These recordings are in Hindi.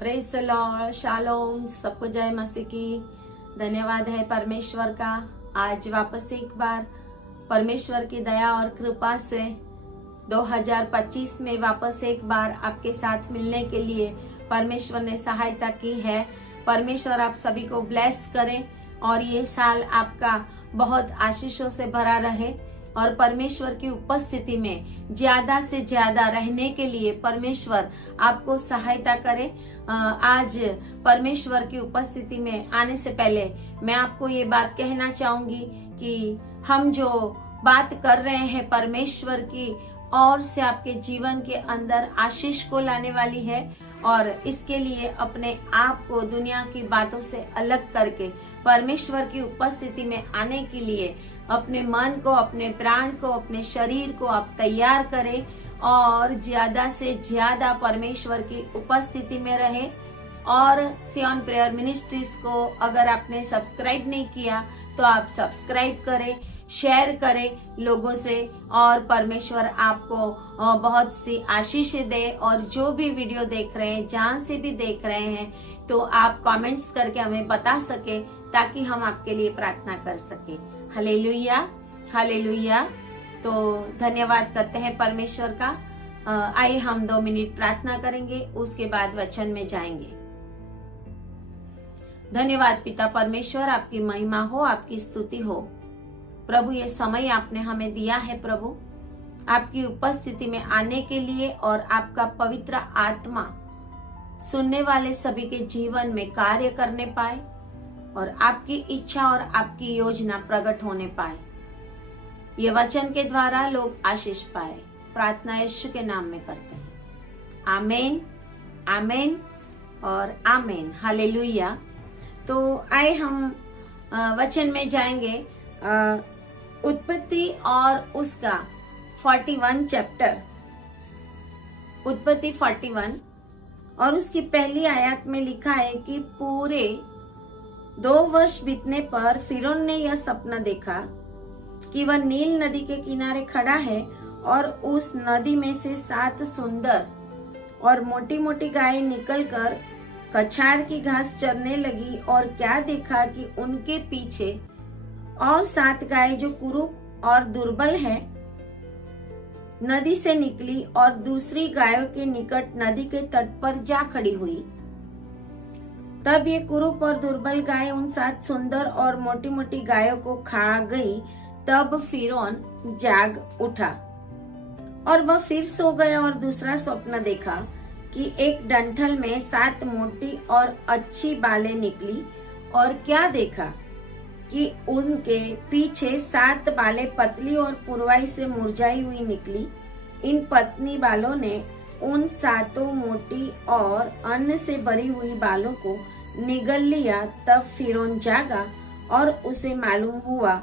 Praise the Lord, shalom. सबको जय मसीह की। धन्यवाद है परमेश्वर का। आज वापस एक बार परमेश्वर की दया और कृपा से 2025 में वापस एक बार आपके साथ मिलने के लिए परमेश्वर ने सहायता की है। परमेश्वर आप सभी को ब्लेस करे और ये साल आपका बहुत आशीषों से भरा रहे और परमेश्वर की उपस्थिति में ज्यादा से ज्यादा रहने के लिए परमेश्वर आपको सहायता करे। आज परमेश्वर की उपस्थिति में आने से पहले मैं आपको ये बात कहना चाहूंगी कि हम जो बात कर रहे हैं परमेश्वर की ओर से आपके जीवन के अंदर आशीष को लाने वाली है और इसके लिए अपने आप को दुनिया की बातों से अलग करके परमेश्वर की उपस्थिति में आने के लिए अपने मन को, अपने प्राण को, अपने शरीर को आप तैयार करें और ज्यादा से ज्यादा परमेश्वर की उपस्थिति में रहे। और सियोन प्रेयर मिनिस्ट्रीज को अगर आपने सब्सक्राइब नहीं किया तो आप सब्सक्राइब करें, शेयर करें लोगों से और परमेश्वर आपको बहुत सी आशीषें दे। और जो भी वीडियो देख रहे हैं, जहां से भी देख रहे हैं, तो आप कमेंट्स करके हमें बता सके ताकि हम आपके लिए प्रार्थना कर सके। Hallelujah, hallelujah. तो धन्यवाद करते हैं परमेश्वर का। आइए हम 2 मिनट प्रार्थना करेंगे, उसके बाद वचन में जाएंगे। धन्यवाद पिता परमेश्वर, आपकी महिमा हो, आपकी स्तुति हो। प्रभु ये समय आपने हमें दिया है प्रभु, आपकी उपस्थिति में आने के लिए और आपका पवित्र आत्मा सुनने वाले सभी के जीवन में कार्य करने पाए और आपकी इच्छा और आपकी योजना प्रकट होने पाए। ये वचन के द्वारा लोग आशीष पाए। प्रार्थना यीशु के नाम में करते हैं। आमीन, आमीन और आमीन। हालेलुया। तो आए हम वचन में जाएंगे। उत्पत्ति और उसका 41 चैप्टर, उत्पत्ति 41 और उसकी पहली आयत में लिखा है कि पूरे 2 वर्ष बीतने पर फिरौन ने यह सपना देखा कि वह नील नदी के किनारे खड़ा है और उस नदी में से 7 सुंदर और मोटी मोटी गायें निकलकर कछार की घास चरने लगी। और क्या देखा कि उनके पीछे और 7 गायें जो कुरूप और दुर्बल है नदी से निकली और दूसरी गायों के निकट नदी के तट पर जा खड़ी हुई। तब ये कुरूप और दुर्बल गाय उन 7 सुंदर और मोटी मोटी गायों को खा गई। तब फिरौन जाग उठा और वह फिर सो गया और दूसरा स्वप्न देखा कि एक डंठल में 7 मोटी और अच्छी बालें निकली। और क्या देखा कि उनके पीछे 7 बालें पतली और पुरवाई से मुरझाई हुई निकली। इन पतली बालों ने उन 7 मोटी और अन्न से भरी हुई बालों को निगल लिया। तब फिरौन जागा और उसे मालूम हुआ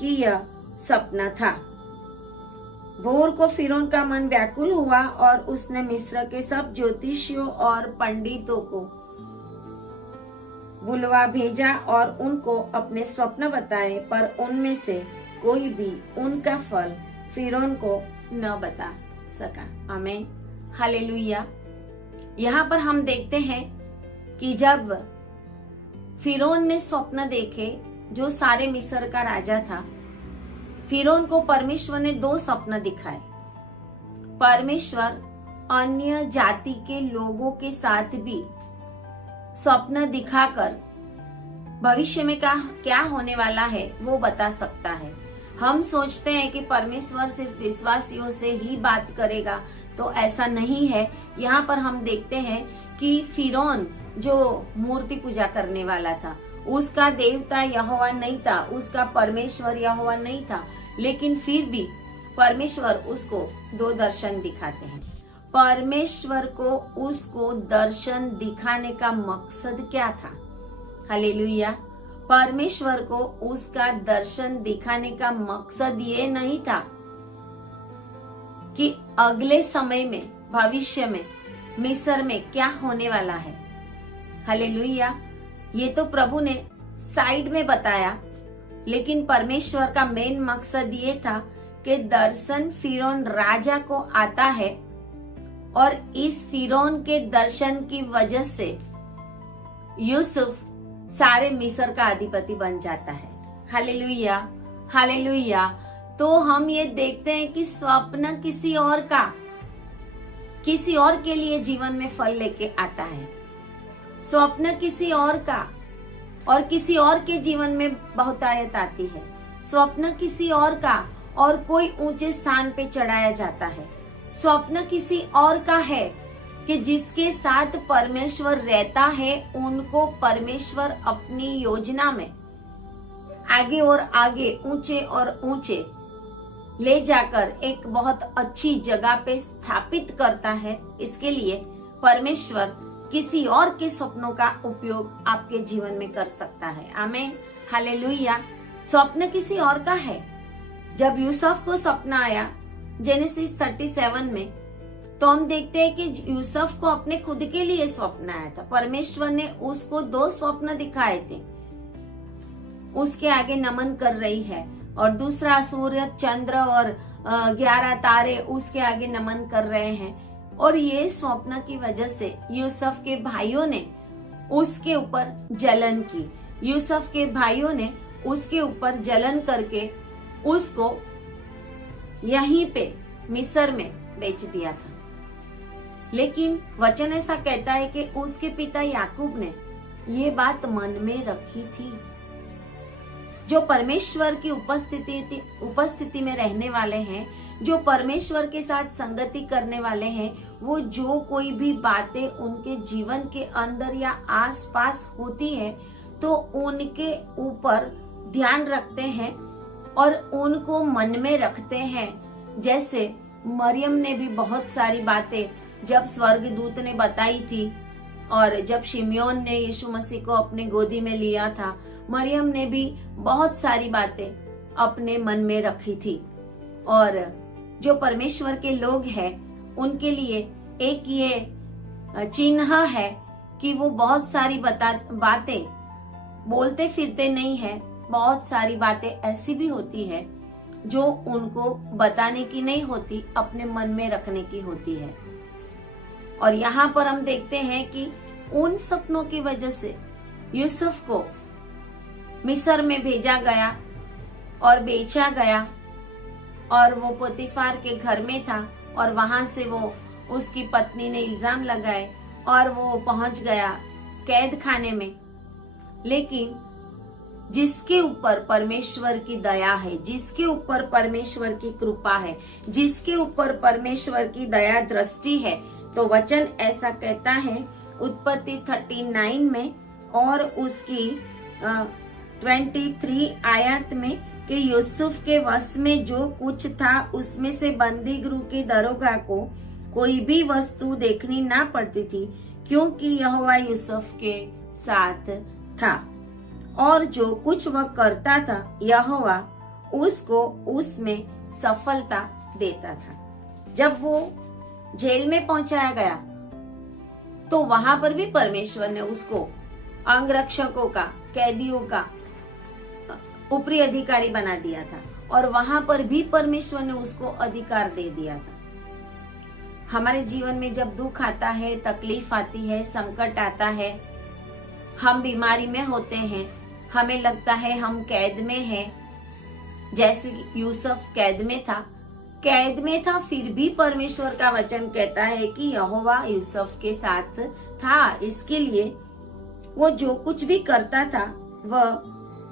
कि यह सपना था। भोर को फिरौन का मन व्याकुल हुआ और उसने मिस्र के सब ज्योतिषियों और पंडितों को बुलवा भेजा और उनको अपने स्वप्न बताए, पर उनमें से कोई भी उनका फल फिरौन को न बता सका। आमीन, हालेलुया। यहाँ पर हम देखते हैं कि जब फिरौन ने स्वप्न देखे, जो सारे मिस्र का राजा था, फिरौन को परमेश्वर ने 2 स्वप्न दिखाए। परमेश्वर अन्य जाति के लोगों के साथ भी स्वप्न दिखाकर भविष्य में क्या होने वाला है वो बता सकता है। हम सोचते हैं कि परमेश्वर सिर्फ विश्वासियों से ही बात करेगा, तो ऐसा नहीं है। यहाँ पर हम देखते हैं कि फिरौन जो मूर्ति पूजा करने वाला था, उसका देवता यहोवा नहीं था, उसका परमेश्वर यहोवा नहीं था, लेकिन फिर भी परमेश्वर उसको 2 दर्शन दिखाते हैं। परमेश्वर को उसको दर्शन दिखाने का मकसद क्या था? हालेलुया। परमेश्वर को उसका दर्शन दिखाने का मकसद ये नहीं था कि अगले समय में, भविष्य में मिस्र में क्या होने वाला है। हालेलुया। ये तो प्रभु ने साइड में बताया, लेकिन परमेश्वर का मेन मकसद ये था कि दर्शन फिरौन राजा को आता है और इस फिरौन के दर्शन की वजह से यूसुफ सारे मिस्र का अधिपति बन जाता है। Hallelujah, hallelujah. तो हम ये देखते हैं कि स्वप्न किसी और के लिए जीवन में फल लेके आता है। स्वप्न किसी और का और किसी और के जीवन में बहुतायत आती है। स्वप्न किसी और का और कोई ऊंचे स्थान पे चढ़ाया जाता है। स्वप्न किसी और का है कि जिसके साथ परमेश्वर रहता है, उनको परमेश्वर अपनी योजना में आगे और आगे, ऊंचे और ऊंचे ले जाकर एक बहुत अच्छी जगह पे स्थापित करता है। इसके लिए परमेश्वर किसी और के सपनों का उपयोग आपके जीवन में कर सकता है। आमीन, हालेलुया। स्वप्न किसी और का है। जब यूसुफ को सपना आया जेनेसिस 37 में, तो हम देखते हैं कि यूसुफ को अपने खुद के लिए स्वप्न आया था। परमेश्वर ने उसको 2 स्वप्न दिखाए थे। उसके आगे नमन कर रही है और दूसरा सूर्य, चंद्र और 11 तारे उसके आगे नमन कर रहे हैं। और ये स्वप्न की वजह से यूसुफ के भाइयों ने उसके ऊपर जलन की। यूसुफ के भाइयों ने उसके ऊपर जलन करके उसको यहीं पे मिस्र में बेच दिया था। लेकिन वचन ऐसा कहता है कि उसके पिता याकूब ने ये बात मन में रखी थी। जो परमेश्वर की उपस्थिति में रहने वाले हैं, जो परमेश्वर के साथ संगति करने वाले हैं, वो जो कोई भी बातें उनके जीवन के अंदर या आसपास होती है तो उनके ऊपर ध्यान रखते हैं और उनको मन में रखते हैं। जैसे मरियम ने भी बहुत सारी बातें जब स्वर्गदूत ने बताई थी और जब शिमयोन ने यीशु मसीह को अपने गोदी में लिया था, मरियम ने भी बहुत सारी बातें अपने मन में रखी थी। और जो परमेश्वर के लोग हैं उनके लिए एक ये चिन्ह है कि वो बहुत सारी बातें बोलते फिरते नहीं है। बहुत सारी बातें ऐसी भी होती है जो उनको बताने की नहीं होती, अपने मन में रखने की होती है। और यहाँ पर हम देखते हैं कि उन सपनों की वजह से यूसुफ को मिस्र में भेजा गया और बेचा गया और वो पोतीफार के घर में था और वहां से वो उसकी पत्नी ने इल्जाम लगाए और वो पहुंच गया कैद खाने में। लेकिन जिसके ऊपर परमेश्वर की दया है, जिसके ऊपर परमेश्वर की कृपा है, जिसके ऊपर परमेश्वर की दया दृष्टि है, तो वचन ऐसा कहता है उत्पत्ति 39 में और उसकी 23 आयत में कि यूसुफ के वश में जो कुछ था उसमें से बंदी गृह के दरोगा को कोई भी वस्तु देखनी ना पड़ती थी, क्योंकि यहोवा यूसुफ के साथ था और जो कुछ वह करता था यहोवा उसको उसमें सफलता देता था। जब वो जेल में पहुंचाया गया तो वहां पर भी परमेश्वर ने उसको अंगरक्षकों का, कैदियों का ऊपरी अधिकारी बना दिया था और वहां पर भी परमेश्वर ने उसको अधिकार दे दिया था। हमारे जीवन में जब दुख आता है, तकलीफ आती है, संकट आता है, हम बीमारी में होते हैं, हमें लगता है हम कैद में हैं, जैसे यूसुफ कैद में था, फिर भी परमेश्वर का वचन कहता है कि यहोवा यूसुफ के साथ था। इसके लिए वो जो कुछ भी करता था वह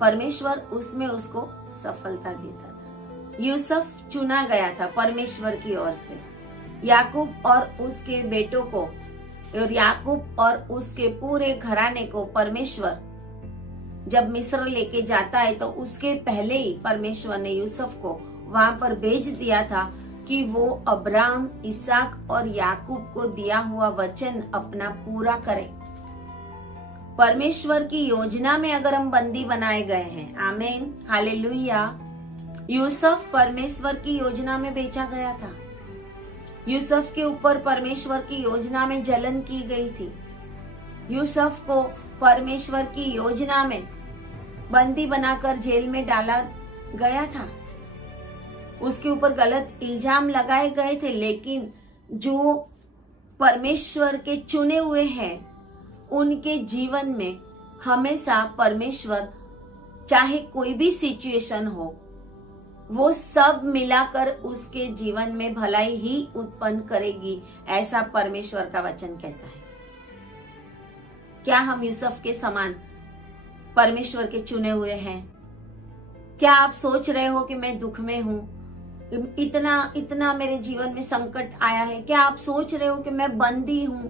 परमेश्वर उसमें उसको सफलता देता था। यूसुफ चुना गया था परमेश्वर की ओर से। याकूब और उसके बेटों को और याकूब और उसके पूरे घराने को परमेश्वर जब मिस्र लेके जाता है तो उसके पहले ही परमेश्वर ने यूसुफ को वहां पर भेज दिया था कि वो अब्राहम, इसहाक और याकूब को दिया हुआ वचन अपना पूरा करे। परमेश्वर की योजना में अगर हम बंदी बनाए गए हैं, आमीन, हालेलुया। यूसुफ परमेश्वर की योजना में बेचा गया था। यूसुफ के ऊपर परमेश्वर की योजना में जलन की गई थी। यूसुफ को परमेश्वर की योजना में बंदी बनाकर जेल में डाला गया था। उसके ऊपर गलत इल्जाम लगाए गए थे, लेकिन जो परमेश्वर के चुने हुए हैं, उनके जीवन में हमेशा परमेश्वर, चाहे कोई भी सिचुएशन हो, वो सब मिलाकर उसके जीवन में भलाई ही उत्पन्न करेगी, ऐसा परमेश्वर का वचन कहता है। क्या हम यूसुफ के समान परमेश्वर के चुने हुए हैं? क्या आप सोच रहे हो कि मैं दुख में हूं, इतना मेरे जीवन में संकट आया है? क्या आप सोच रहे हो कि मैं बंदी हूं,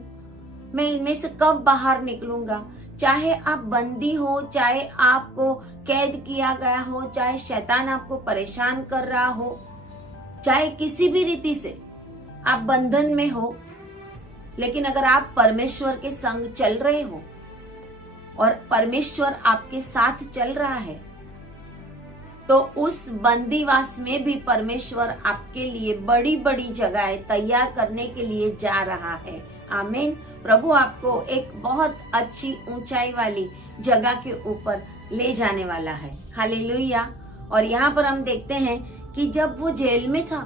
मैं इनमें से कब बाहर निकलूंगा? चाहे आप बंदी हो, चाहे आपको कैद किया गया हो, चाहे शैतान आपको परेशान कर रहा हो, चाहे किसी भी रीति से आप बंधन में हो, लेकिन अगर आप परमेश्वर के संग चल रहे हो और परमेश्वर आपके साथ चल रहा है, तो उस बंदीवास में भी परमेश्वर आपके लिए बड़ी बड़ी जगहें तैयार करने के लिए जा रहा है। आमीन। प्रभु आपको एक बहुत अच्छी ऊंचाई वाली जगह के ऊपर ले जाने वाला है। हालेलुया। और यहाँ पर हम देखते हैं कि जब वो जेल में था,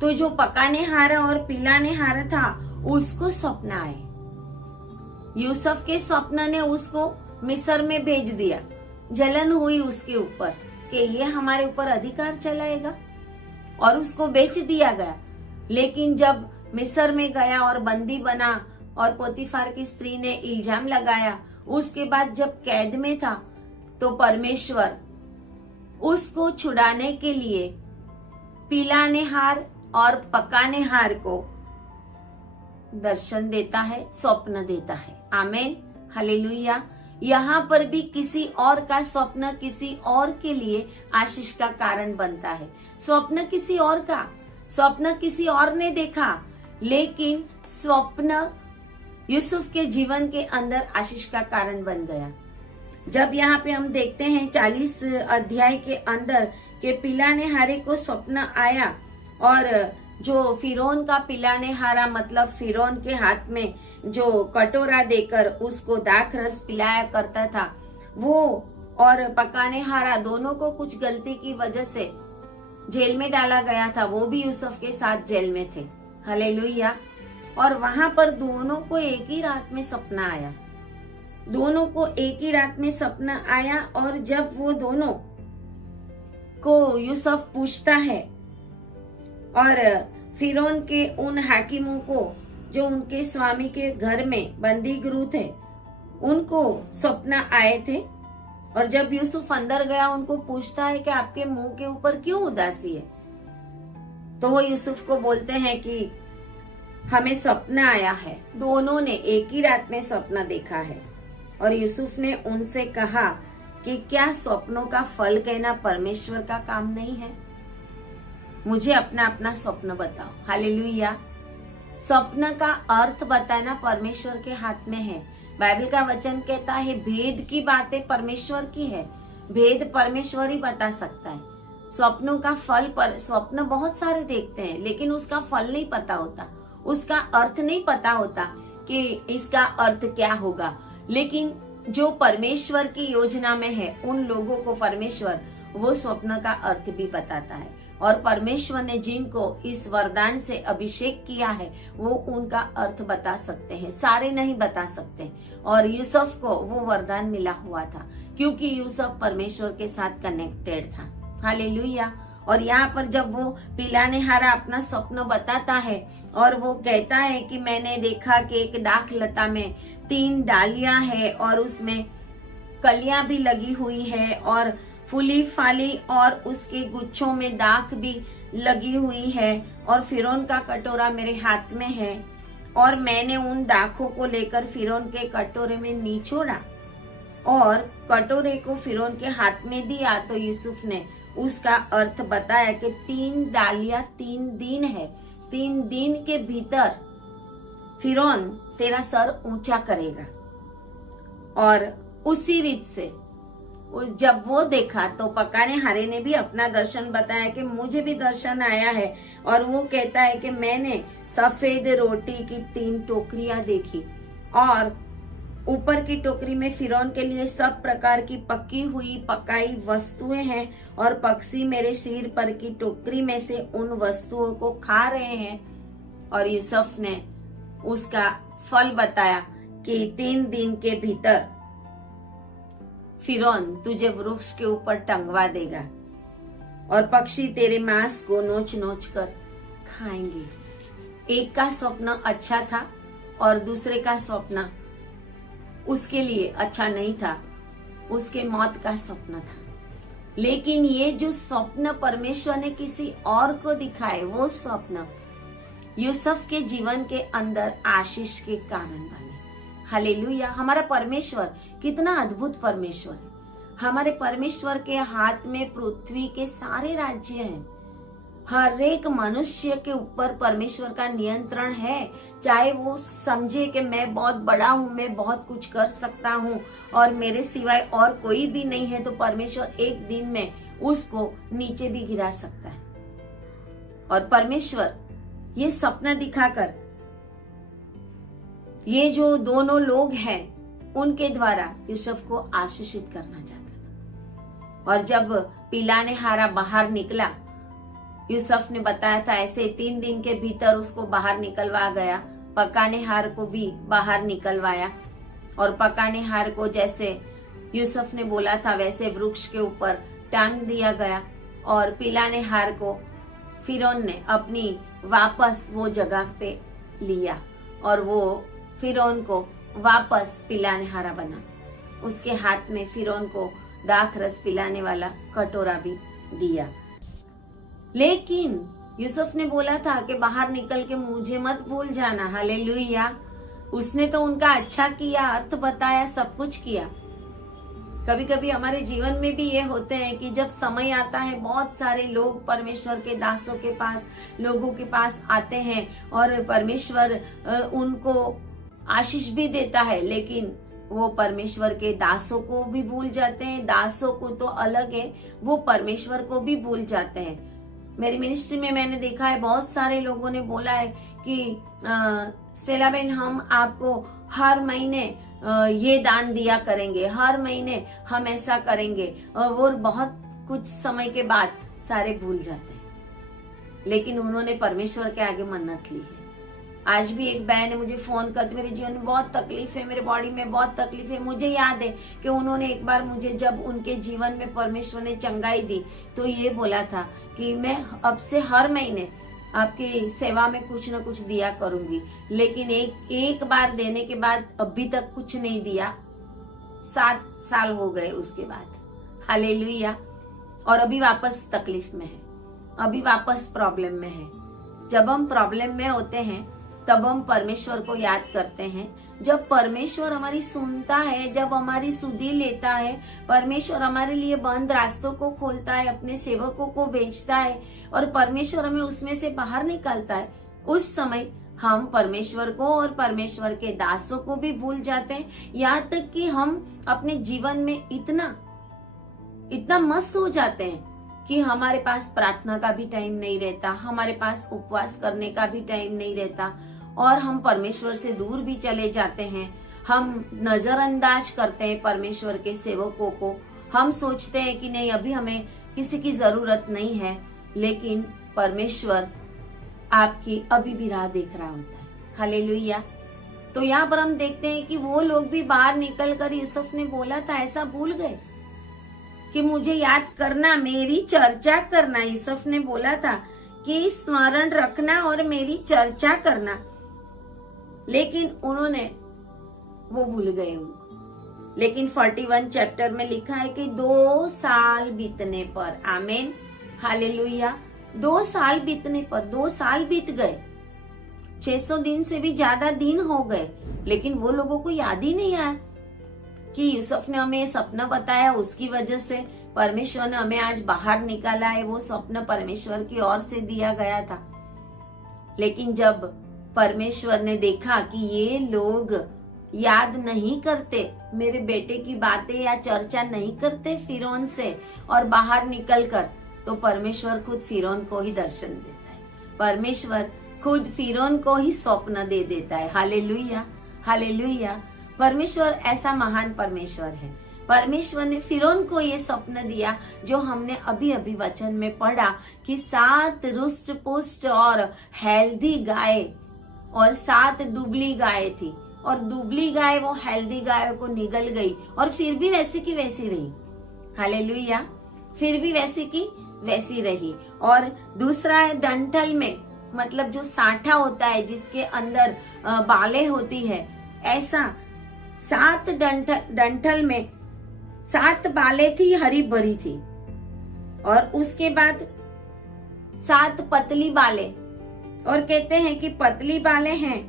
तो जो पकाने हारा और पिलाने हारा था, उसको स्वप्न आए। यूसुफ के स्वप्न ने उसको मिस्र में भेज दिया। जलन हुई उसके ऊपर कि ये हमारे ऊपर अधिकार चलाएगा, और उसको बेच दिया गया। लेकिन जब मिस्र में गया और बंदी बना और पोतीफार की स्त्री ने इल्जाम लगाया, उसके बाद जब कैद में था, तो परमेश्वर उसको छुड़ाने के लिए पिलाने हार और पकाने हार को दर्शन देता है, स्वप्न देता है। आमीन। हालेलुया। यहाँ पर भी किसी और का स्वप्न किसी और के लिए आशीष का कारण बनता है। स्वप्न किसी और का, स्वप्न किसी और ने देखा, लेकिन स्वप्न यूसुफ के जीवन के अंदर आशीष का कारण बन गया। जब यहाँ पे हम देखते हैं 40 अध्याय के अंदर के पिलाने हारे को स्वप्न आया, और जो फिरौन का पिलाने हारा मतलब फिरौन के हाथ में जो कटोरा देकर उसको दाख रस पिलाया करता था, वो और पकाने हारा दोनों को कुछ गलती की वजह से जेल में डाला गया था। वो भी यूसुफ के साथ जेल में थे। हालेलुया। और वहां पर दोनों को एक ही रात में सपना आया। दोनों को एक ही रात में सपना आया, और जब वो दोनों को यूसुफ पूछता है, और फिरौन के उन हाकिमों को जो उनके स्वामी के घर में बंदी गृह थे, उनको सपना आए थे। और जब यूसुफ अंदर गया, उनको पूछता है कि आपके मुंह के ऊपर क्यों उदासी है? तो वो यूसुफ को बोलते हैं कि हमें सपना आया है। दोनों ने एक ही रात में सपना देखा है। और यूसुफ ने उनसे कहा कि क्या स्वप्नों का फल कहना परमेश्वर का काम नहीं है? मुझे अपना अपना स्वप्न बताओ। हालेलुया। स्वप्न का अर्थ बताना परमेश्वर के हाथ में है। बाइबल का वचन कहता है भेद की बातें परमेश्वर की है, भेद परमेश्वर ही बता सकता है। स्वप्नों का फल पर, स्वप्न बहुत सारे देखते हैं, लेकिन उसका फल नहीं पता होता, उसका अर्थ नहीं पता होता कि इसका अर्थ क्या होगा। लेकिन जो परमेश्वर की योजना में है, उन लोगों को परमेश्वर वो स्वप्न का अर्थ भी बताता है। और परमेश्वर ने जिनको इस वरदान से अभिषेक किया है, वो उनका अर्थ बता सकते हैं, सारे नहीं बता सकते। और यूसुफ को वो वरदान मिला हुआ था, क्योंकि यूसुफ परमेश्वर के साथ कनेक्टेड था। हालेलुया। और यहाँ पर जब वो पिलाने हारा अपना स्वप्न बताता है, और वो कहता है कि मैंने देखा कि एक दाख लता में 3 डालियां है, और उसमें कलियां भी लगी हुई है, और फूली फाली, और उसके गुच्छों में दाख भी लगी हुई है, और फिरौन का कटोरा मेरे हाथ में है, और मैंने उन दाखों को लेकर फिरौन के कटोरे में निचोड़ा और कटोरे को फिरौन के हाथ में दिया। तो यूसुफ ने उसका अर्थ बताया कि 3 डालियां 3 दिन है, 3 दिन के भीतर फिरौन तेरा सर ऊंचा करेगा। और उसी रीत से जब वो देखा, तो पकाने हारे ने भी अपना दर्शन बताया कि मुझे भी दर्शन आया है। और वो कहता है कि मैंने सफेद रोटी की 3 टोकरियां देखी, और ऊपर की टोकरी में फिरौन के लिए सब प्रकार की पकी हुई पकाई वस्तुएं हैं, और पक्षी मेरे सिर पर की टोकरी में से उन वस्तुओं को खा रहे हैं। और यूसुफ ने उसका फल बताया कि 3 दिन के भीतर फिरौन तुझे वृक्ष के ऊपर टंगवा देगा और पक्षी तेरे मांस को नोच नोच कर खाएंगे। एक का स्वप्न अच्छा था और दूसरे का स्वप्न उसके लिए अच्छा नहीं था, उसके मौत का स्वप्न था। लेकिन ये जो स्वप्न परमेश्वर ने किसी और को दिखाए, वो स्वप्न यूसुफ के जीवन के अंदर आशीष के कारण बने। हालेलुया। हमारा परमेश्वर कितना अद्भुत परमेश्वर है। हमारे परमेश्वर के हाथ में पृथ्वी के सारे राज्य हैं। हर एक मनुष्य के ऊपर परमेश्वर का नियंत्रण है। चाहे वो समझे कि मैं बहुत बड़ा हूँ, मैं बहुत कुछ कर सकता हूँ और मेरे सिवाय और कोई भी नहीं है, तो परमेश्वर एक दिन में उसको नीचे भी गिरा सकता है। और परमेश्वर ये सपना दिखाकर ये जो दोनों लोग हैं उनके द्वारा यूसुफ को आशीषित करना चाहता था। और जब पिलाने हारा बाहर निकला, यूसुफ ने बताया था ऐसे 3 दिन के भीतर उसको बाहर निकलवा गया। पकाने हार को भी बाहर निकलवाया और पकाने हार को जैसे यूसुफ ने बोला था वैसे वृक्ष के ऊपर टांग दिया गया और पिलाने हार को फिरौन ने अपनी वापस वो जगह पे लिया और वो फिरौन को वापस पिलाने हारा बना। उसके हाथ में फिरौन को दाख रस पिलाने वाला कटोरा भी दिया। लेकिन यूसुफ ने बोला था कि बाहर निकल के मुझे मत भूल जाना। हालेलुया। उसने तो उनका अच्छा किया, अर्थ बताया, सब कुछ किया। कभी कभी हमारे जीवन में भी ये होते हैं कि जब समय आता है, बहुत सारे लोग परमेश्वर के दासों के पास, लोगों के पास आते हैं और परमेश्वर उनको आशीष भी देता है, लेकिन वो परमेश्वर के दासों को भी भूल जाते हैं। दासों को तो अलग है, वो परमेश्वर को भी भूल जाते हैं। मेरी मिनिस्ट्री में मैंने देखा है, बहुत सारे लोगों ने बोला है कि सेला बहन, हम आपको हर महीने ये दान दिया करेंगे, हर महीने हम ऐसा करेंगे, और वो बहुत कुछ समय के बाद सारे भूल जाते हैं। लेकिन उन्होंने परमेश्वर के आगे मन्नत ली है। आज भी एक बहन ने मुझे फोन करते, मेरे जीवन में बहुत तकलीफ है, मेरे बॉडी में बहुत तकलीफ है। मुझे याद है कि उन्होंने एक बार मुझे, जब उनके जीवन में परमेश्वर ने चंगाई दी, तो ये बोला था कि मैं अब से हर महीने आपकी सेवा में कुछ न कुछ दिया करूंगी। लेकिन एक बार देने के बाद अभी तक कुछ नहीं दिया। 7 साल हो गए उसके बाद। हालेलुया। और अभी वापस तकलीफ में है, अभी वापस प्रॉब्लम में है। जब हम प्रॉब्लम में होते हैं तब हम परमेश्वर को याद करते हैं। जब परमेश्वर हमारी सुनता है, जब हमारी सुधि लेता है, परमेश्वर हमारे लिए बंद रास्तों को खोलता है, अपने सेवकों को भेजता है और परमेश्वर हमें उसमें से बाहर निकालता है, उस समय हम परमेश्वर को और परमेश्वर के दासों को भी भूल जाते हैं। यहाँ तक कि हम अपने जीवन में इतना मस्त हो जाते हैं कि हमारे पास प्रार्थना का भी टाइम नहीं रहता, हमारे पास उपवास करने का भी टाइम नहीं रहता और हम परमेश्वर से दूर भी चले जाते हैं। हम नजरअंदाज करते हैं परमेश्वर के सेवकों को। हम सोचते हैं कि नहीं, अभी हमें किसी की जरूरत नहीं है, लेकिन परमेश्वर आपकी अभी भी राह देख रहा होता है। हालेलुया। तो यहाँ पर हम देखते हैं कि वो लोग भी बाहर निकलकर, यूसुफ ने बोला था, ऐसा भूल गए कि मुझे याद करना, मेरी चर्चा करना। यूसुफ ने बोला था कि स्मरण रखना और मेरी चर्चा करना, लेकिन उन्होंने वो भूल गए। लेकिन 41 चैप्टर में लिखा है कि 2 साल बीतने पर, आमीन, हालेलुया, 2 साल बीतने पर, 2 साल बीत गए, 600 दिन से भी ज्यादा दिन हो गए, लेकिन वो लोगों को याद ही नहीं आया कि यूसुफ ने हमें सपना बताया, उसकी वजह से परमेश्वर ने हमें आज बाहर निकाला है। वो सपना परमेश्वर की ओर से दिया गया था। लेकिन जब परमेश्वर ने देखा कि ये लोग याद नहीं करते मेरे बेटे की बातें या चर्चा नहीं करते फिरौन से और बाहर निकलकर, तो परमेश्वर खुद फिरौन को ही दर्शन देता है। परमेश्वर खुद फिरौन को ही स्वप्न दे देता है। Hallelujah, hallelujah. परमेश्वर ऐसा महान परमेश्वर है। परमेश्वर ने फिरौन को ये स्वप्न दिया जो हमने अभी अभी वचन में पढ़ा कि 7 रुष्ट पुष्ट और हेल्दी गाय और 7 दुबली गाय थी, और दुबली गाय वो हेल्दी गाय को निगल गई और फिर भी वैसी की वैसी रही। हालेलुया, फिर भी वैसी की वैसी रही। और दूसरा है डंठल में, मतलब जो साठा होता है जिसके अंदर बालें होती है, ऐसा 7 डंठल में 7 बालें थी, हरी भरी थी। और उसके बाद 7 पतली बालें, और कहते हैं कि पतली बालें हैं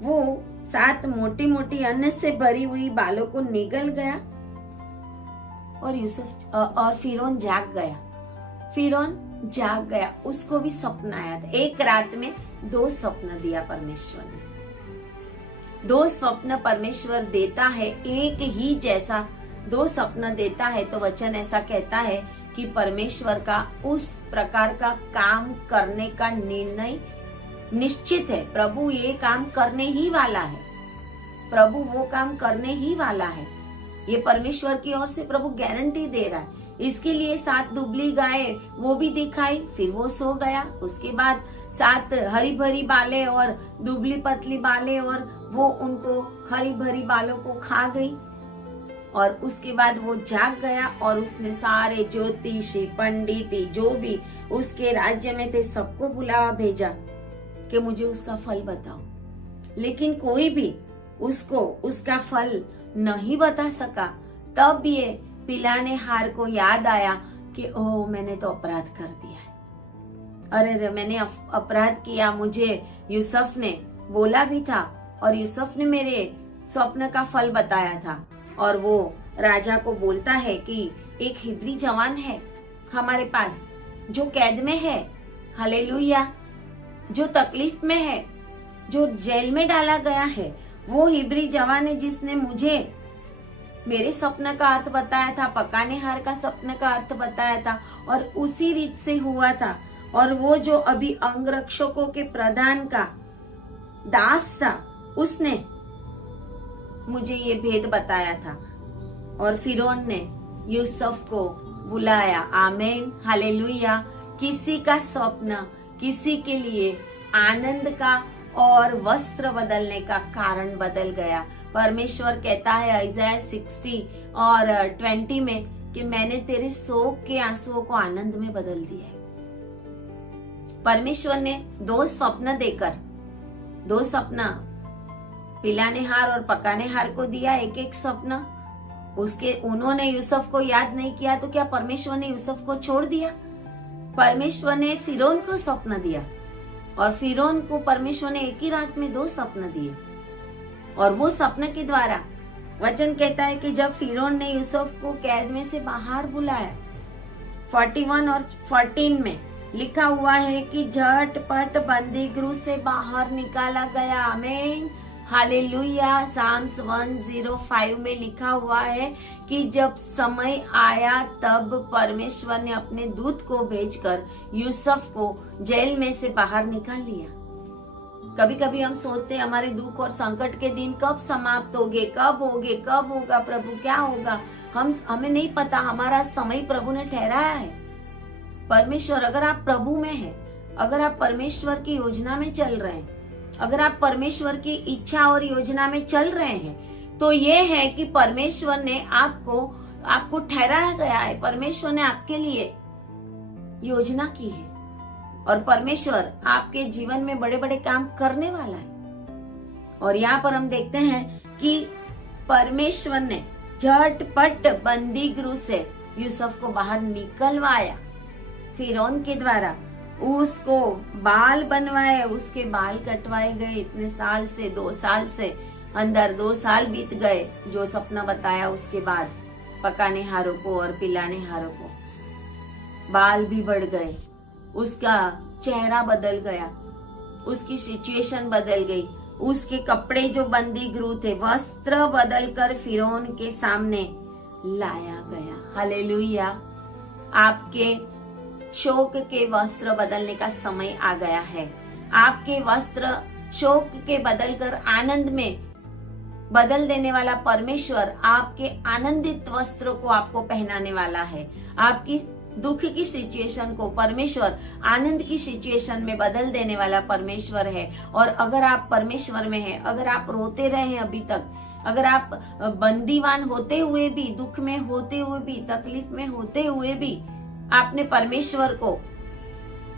वो 7 मोटी मोटी अन्न से भरी हुई बालों को निगल गया। और फिरौन जाग गया, फिरौन जाग गया, उसको भी सपना आया था। एक रात में 2 स्वप्न दिया परमेश्वर ने। 2 स्वप्न परमेश्वर देता है, एक ही जैसा 2 स्वप्न देता है तो वचन ऐसा कहता है कि परमेश्वर का उस प्रकार का काम करने का निर्णय निश्चित है। प्रभु ये काम करने ही वाला है, प्रभु वो काम करने ही वाला है। ये परमेश्वर की ओर से प्रभु गारंटी दे रहा है। इसके लिए 7 दुबली गाय वो भी दिखाई, फिर वो सो गया। उसके बाद 7 हरी भरी बालें और दुबली पतली बालें, और वो उनको हरी भरी बालों को खा गई। और उसके बाद वो जाग गया और उसने सारे ज्योतिषी पंडित जो भी उसके राज्य में थे सबको बुला भेजा कि मुझे उसका फल बताओ। लेकिन कोई भी उसको उसका फल नहीं बता सका। तब ये पिलानेहार को याद आया कि ओह, मैंने तो अपराध कर दिया है। अरे मैंने अपराध किया। मुझे यूसुफ ने बोला भी था और यूसुफ ने मेरे स्वप्न का फल बताया था। और वो राजा को बोलता है कि एक हिब्री जवान है हमारे पास जो कैद में है, हालेलुया, जो तकलीफ में है, जो जेल में डाला गया है। वो हिब्री जवान है जिसने मुझे मेरे सपने का अर्थ बताया था, पकानेहार का सपने का अर्थ बताया था, और उसी रीत से हुआ था। और वो जो अभी अंगरक्षकों के प्रधान का दास था, उसने मुझे ये भेद बताया था। और फिरौन ने यूसुफ को बुलाया। आमीन, हालेलुया। किसी का स्वप्न किसी के लिए आनंद का और वस्त्र बदलने का कारण बदल गया। परमेश्वर कहता है इज़ाया 60 और 20 में कि मैंने तेरे शोक के आंसुओं को आनंद में बदल दिया है। परमेश्वर ने 2 स्वप्न देकर, 2 स्वप्न पिलानेहार और पकानेहार को दिया, एक एक स्वप्न। उसके उन्होंने यूसुफ को याद नहीं किया तो क्या परमेश्वर ने यूसुफ को छोड़ दिया? परमेश्वर ने फिरौन को स्वप्न दिया और फिरौन को परमेश्वर ने एक ही रात में 2 स्वप्न दिए। और वो स्वप्न के द्वारा वचन कहता है कि जब फिरौन ने यूसुफ को कैद में से बाहर बुलाया, 41 और 14 में लिखा हुआ है कि झटपट बंदी गृह से बाहर निकाला गया। आमीन, हालेलुया। साम्स 105 में लिखा हुआ है कि जब समय आया तब परमेश्वर ने अपने दूत को भेजकर यूसुफ को जेल में से बाहर निकाल लिया। कभी कभी हम सोचते हैं हमारे दुख और संकट के दिन कब समाप्त होंगे, कब होगा प्रभु, क्या होगा, हमें नहीं पता। हमारा समय प्रभु ने ठहराया है। परमेश्वर, अगर आप प्रभु में हैं, अगर आप परमेश्वर की योजना में चल रहे हैं, अगर आप परमेश्वर की इच्छा और योजना में चल रहे हैं, तो ये है कि परमेश्वर ने आपको ठहराया गया है। परमेश्वर ने आपके लिए योजना की है और परमेश्वर आपके जीवन में बड़े बड़े काम करने वाला है। और यहाँ पर हम देखते हैं कि परमेश्वर ने झटपट बंदी गृह से यूसुफ को बाहर निकलवाया फिरौन के द्वारा। उसको बाल बनवाए, उसके बाल कटवाए गए। इतने साल से 2 साल से अंदर 2 साल बीत गए जो सपना बताया। उसके बाद पकानेहारों को और पिलानेहारों को बाल भी बढ़ गए, उसका चेहरा बदल गया, उसकी सिचुएशन बदल गई। उसके कपड़े जो बंदी गृह थे, वस्त्र बदलकर फिरौन के सामने लाया गया। हालेलुया। आपके शोक के वस्त्र बदलने का समय आ गया है। आपके वस्त्र शोक के बदलकर आनंद में बदल देने वाला परमेश्वर आपके आनंदित वस्त्रों को आपको पहनाने वाला है। आपकी दुख की सिचुएशन को परमेश्वर आनंद की सिचुएशन में बदल देने वाला परमेश्वर है। और अगर आप परमेश्वर में हैं, अगर आप रोते रहे हैं अभी तक, अगर आप बंदीवान होते हुए भी, दुख में होते हुए भी, तकलीफ में होते हुए भी आपने परमेश्वर को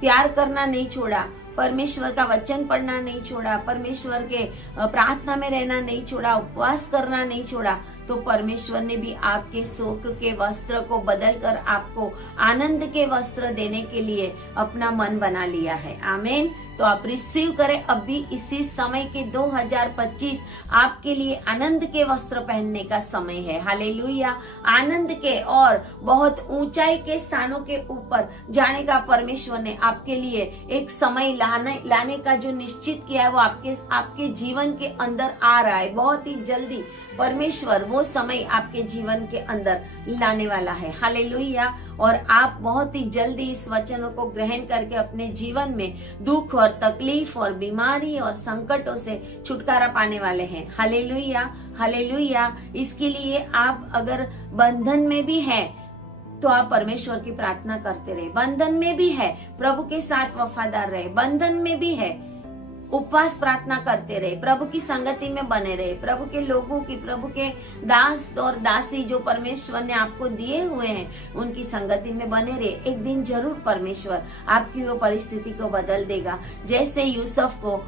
प्यार करना नहीं छोड़ा, परमेश्वर का वचन पढ़ना नहीं छोड़ा, परमेश्वर के प्रार्थना में रहना नहीं छोड़ा, उपवास करना नहीं छोड़ा, तो परमेश्वर ने भी आपके शोक के वस्त्र को बदलकर आपको आनंद के वस्त्र देने के लिए अपना मन बना लिया है। आमीन। तो आप रिसीव करें अभी इसी समय के 2025 आपके लिए आनंद के वस्त्र पहनने का समय है। हालेलुया। आनंद के और बहुत ऊंचाई के स्थानों के ऊपर जाने का परमेश्वर ने आपके लिए एक समय लाने का जो निश्चित किया है वो आपके जीवन के अंदर आ रहा है। बहुत ही जल्दी परमेश्वर वो समय आपके जीवन के अंदर लाने वाला है। हालेलुया। और आप बहुत ही जल्दी इस वचनों को ग्रहण करके अपने जीवन में दुख और तकलीफ और बीमारी और संकटों से छुटकारा पाने वाले हैं। Hallelujah, hallelujah. इसके लिए आप अगर बंधन में भी हैं तो आप परमेश्वर की प्रार्थना करते रहे। बंधन में भी है, प्रभु के साथ वफादार रहे। बंधन में भी है, उपवास प्रार्थना करते रहे, प्रभु की संगति में बने रहे, प्रभु के लोगों की, प्रभु के दास और दासी जो परमेश्वर ने आपको दिए हुए हैं उनकी संगति में बने रहे। एक दिन जरूर परमेश्वर आपकी वो परिस्थिति को बदल देगा। जैसे यूसुफ को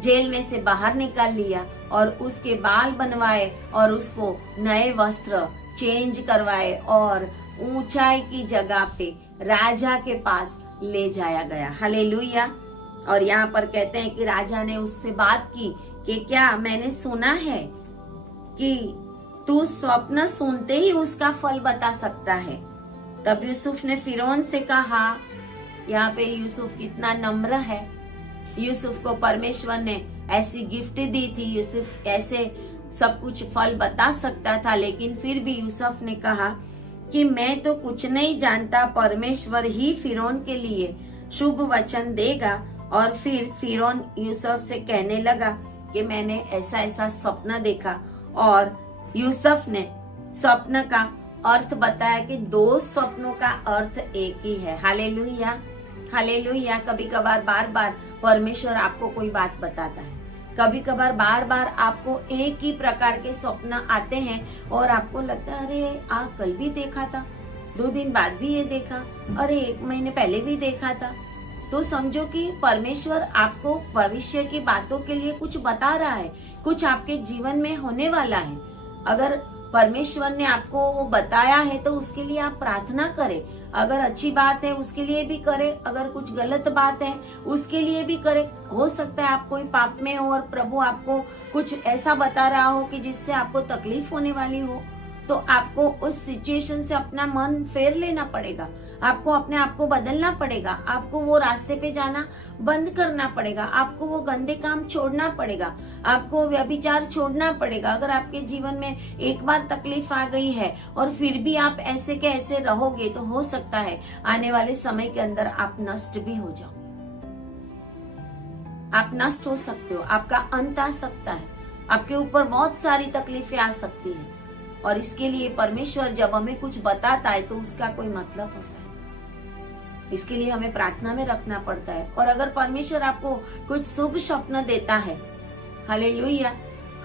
जेल में से बाहर निकाल लिया और उसके बाल बनवाए और उसको नए वस्त्र चेंज करवाए और ऊंचाई की जगह पे राजा के पास ले जाया गया। हालेलुया। और यहाँ पर कहते हैं कि राजा ने उससे बात की कि क्या मैंने सुना है कि तू स्वप्न सुनते ही उसका फल बता सकता है। तब यूसुफ ने फिरौन से कहा, यहाँ पे यूसुफ कितना नम्र है। यूसुफ को परमेश्वर ने ऐसी गिफ्ट दी थी, यूसुफ ऐसे सब कुछ फल बता सकता था, लेकिन फिर भी यूसुफ ने कहा कि मैं तो कुछ नहीं जानता, परमेश्वर ही फिरौन के लिए शुभ वचन देगा। और फिर फिरौन यूसुफ से कहने लगा कि मैंने ऐसा ऐसा सपना देखा, और यूसुफ ने स्वप्न का अर्थ बताया कि 2 स्वप्नों का अर्थ एक ही है। Hallelujah, hallelujah. कभी कभार बार बार परमेश्वर आपको कोई बात बताता है, कभी कभार बार बार आपको एक ही प्रकार के स्वप्न आते हैं और आपको लगता है अरे कल भी देखा था, 2 दिन बाद भी ये देखा, अरे 1 महीने पहले भी देखा था। तो समझो कि परमेश्वर आपको भविष्य की बातों के लिए कुछ बता रहा है, कुछ आपके जीवन में होने वाला है। अगर परमेश्वर ने आपको वो बताया है तो उसके लिए आप प्रार्थना करें। अगर अच्छी बात है उसके लिए भी करें, अगर कुछ गलत बात है उसके लिए भी करें। हो सकता है आप कोई पाप में हो और प्रभु आपको कुछ ऐसा बता रहा हो कि जिससे आपको तकलीफ होने वाली हो, तो आपको उस सिचुएशन से अपना मन फेर लेना पड़ेगा। आपको अपने आप को बदलना पड़ेगा। आपको वो रास्ते पे जाना बंद करना पड़ेगा। आपको वो गंदे काम छोड़ना पड़ेगा। आपको व्यभिचार छोड़ना पड़ेगा। अगर आपके जीवन में एक बार तकलीफ आ गई है और फिर भी आप ऐसे के ऐसे रहोगे तो हो सकता है आने वाले समय के अंदर आप नष्ट भी हो जाओ। आप नष्ट हो सकते हो, आपका अंत आ सकता है, आपके ऊपर बहुत सारी तकलीफें आ सकती है। और इसके लिए परमेश्वर जब हमें कुछ बताता है तो उसका कोई मतलब होता है। इसके लिए हमें प्रार्थना में रखना पड़ता है। और अगर परमेश्वर आपको कुछ शुभ स्वप्न देता है, हालेलुया,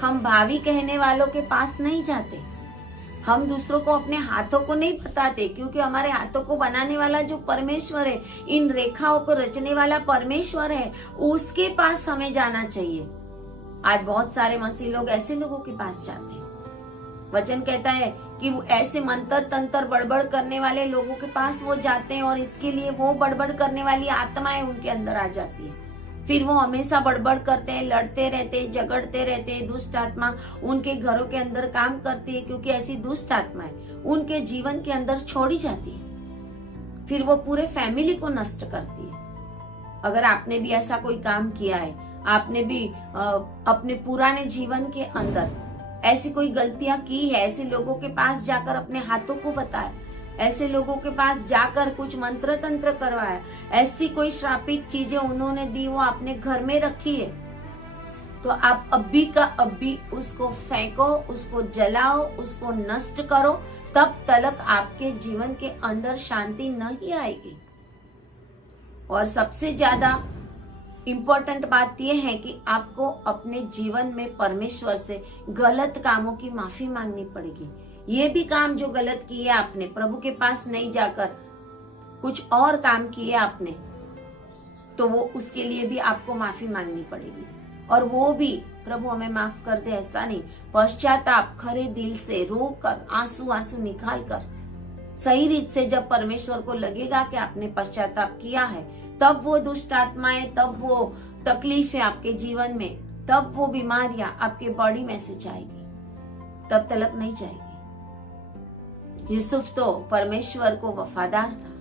हम भावी कहने वालों के पास नहीं जाते, हम दूसरों को अपने हाथों को नहीं बताते, क्योंकि हमारे हाथों को बनाने वाला जो परमेश्वर है, इन रेखाओं को रचने वाला परमेश्वर है, उसके पास हमें जाना चाहिए। आज बहुत सारे मसीह लोग ऐसे लोगों के पास जाते हैं। वचन कहता है कि वो ऐसे मंत्र तंत्र बड़बड़ करने वाले लोगों के पास वो जाते हैं और इसके लिए वो बड़बड़ करने वाली आत्माएं उनके अंदर आ जाती है। फिर वो हमेशा बड़बड़ करते हैं, लड़ते रहते हैं, झगड़ते रहते हैं। दुष्ट आत्मा उनके घरों के अंदर काम करती है, क्योंकि ऐसी दुष्ट आत्माएं उनके जीवन के अंदर छोड़ी जाती है। फिर वो पूरे फैमिली को नष्ट करती है। अगर आपने भी ऐसा कोई काम किया है, आपने भी अपने पुराने जीवन के अंदर ऐसी कोई गलतियां की है, ऐसे लोगों के पास जाकर अपने हाथों को बताया, ऐसे लोगों के पास जाकर कुछ मंत्र तंत्र करवाया, ऐसी कोई श्रापित चीजें उन्होंने दी वो आपने घर में रखी है, तो आप अभी का अभी उसको फेंको, उसको जलाओ, उसको नष्ट करो, तब तक आपके जीवन के अंदर शांति नहीं आएगी। और सबसे ज्यादा इम्पोर्टेंट बात यह है कि आपको अपने जीवन में परमेश्वर से गलत कामों की माफी मांगनी पड़ेगी। ये भी काम जो गलत किए आपने, प्रभु के पास नहीं जाकर कुछ और काम किए आपने, तो वो उसके लिए भी आपको माफी मांगनी पड़ेगी। और वो भी प्रभु हमें माफ कर दे ऐसा नहीं, पश्चाताप खरे दिल से रो कर, आंसू आंसू निकाल कर, सही रीत से जब परमेश्वर को लगेगा कि आपने पश्चाताप किया है, तब वो दुष्ट आत्माएं, तब वो तकलीफें आपके जीवन में, तब वो बीमारियां आपके बॉडी में से जाएगी, तब तलक नहीं जाएगी। यूसुफ तो परमेश्वर को वफादार था।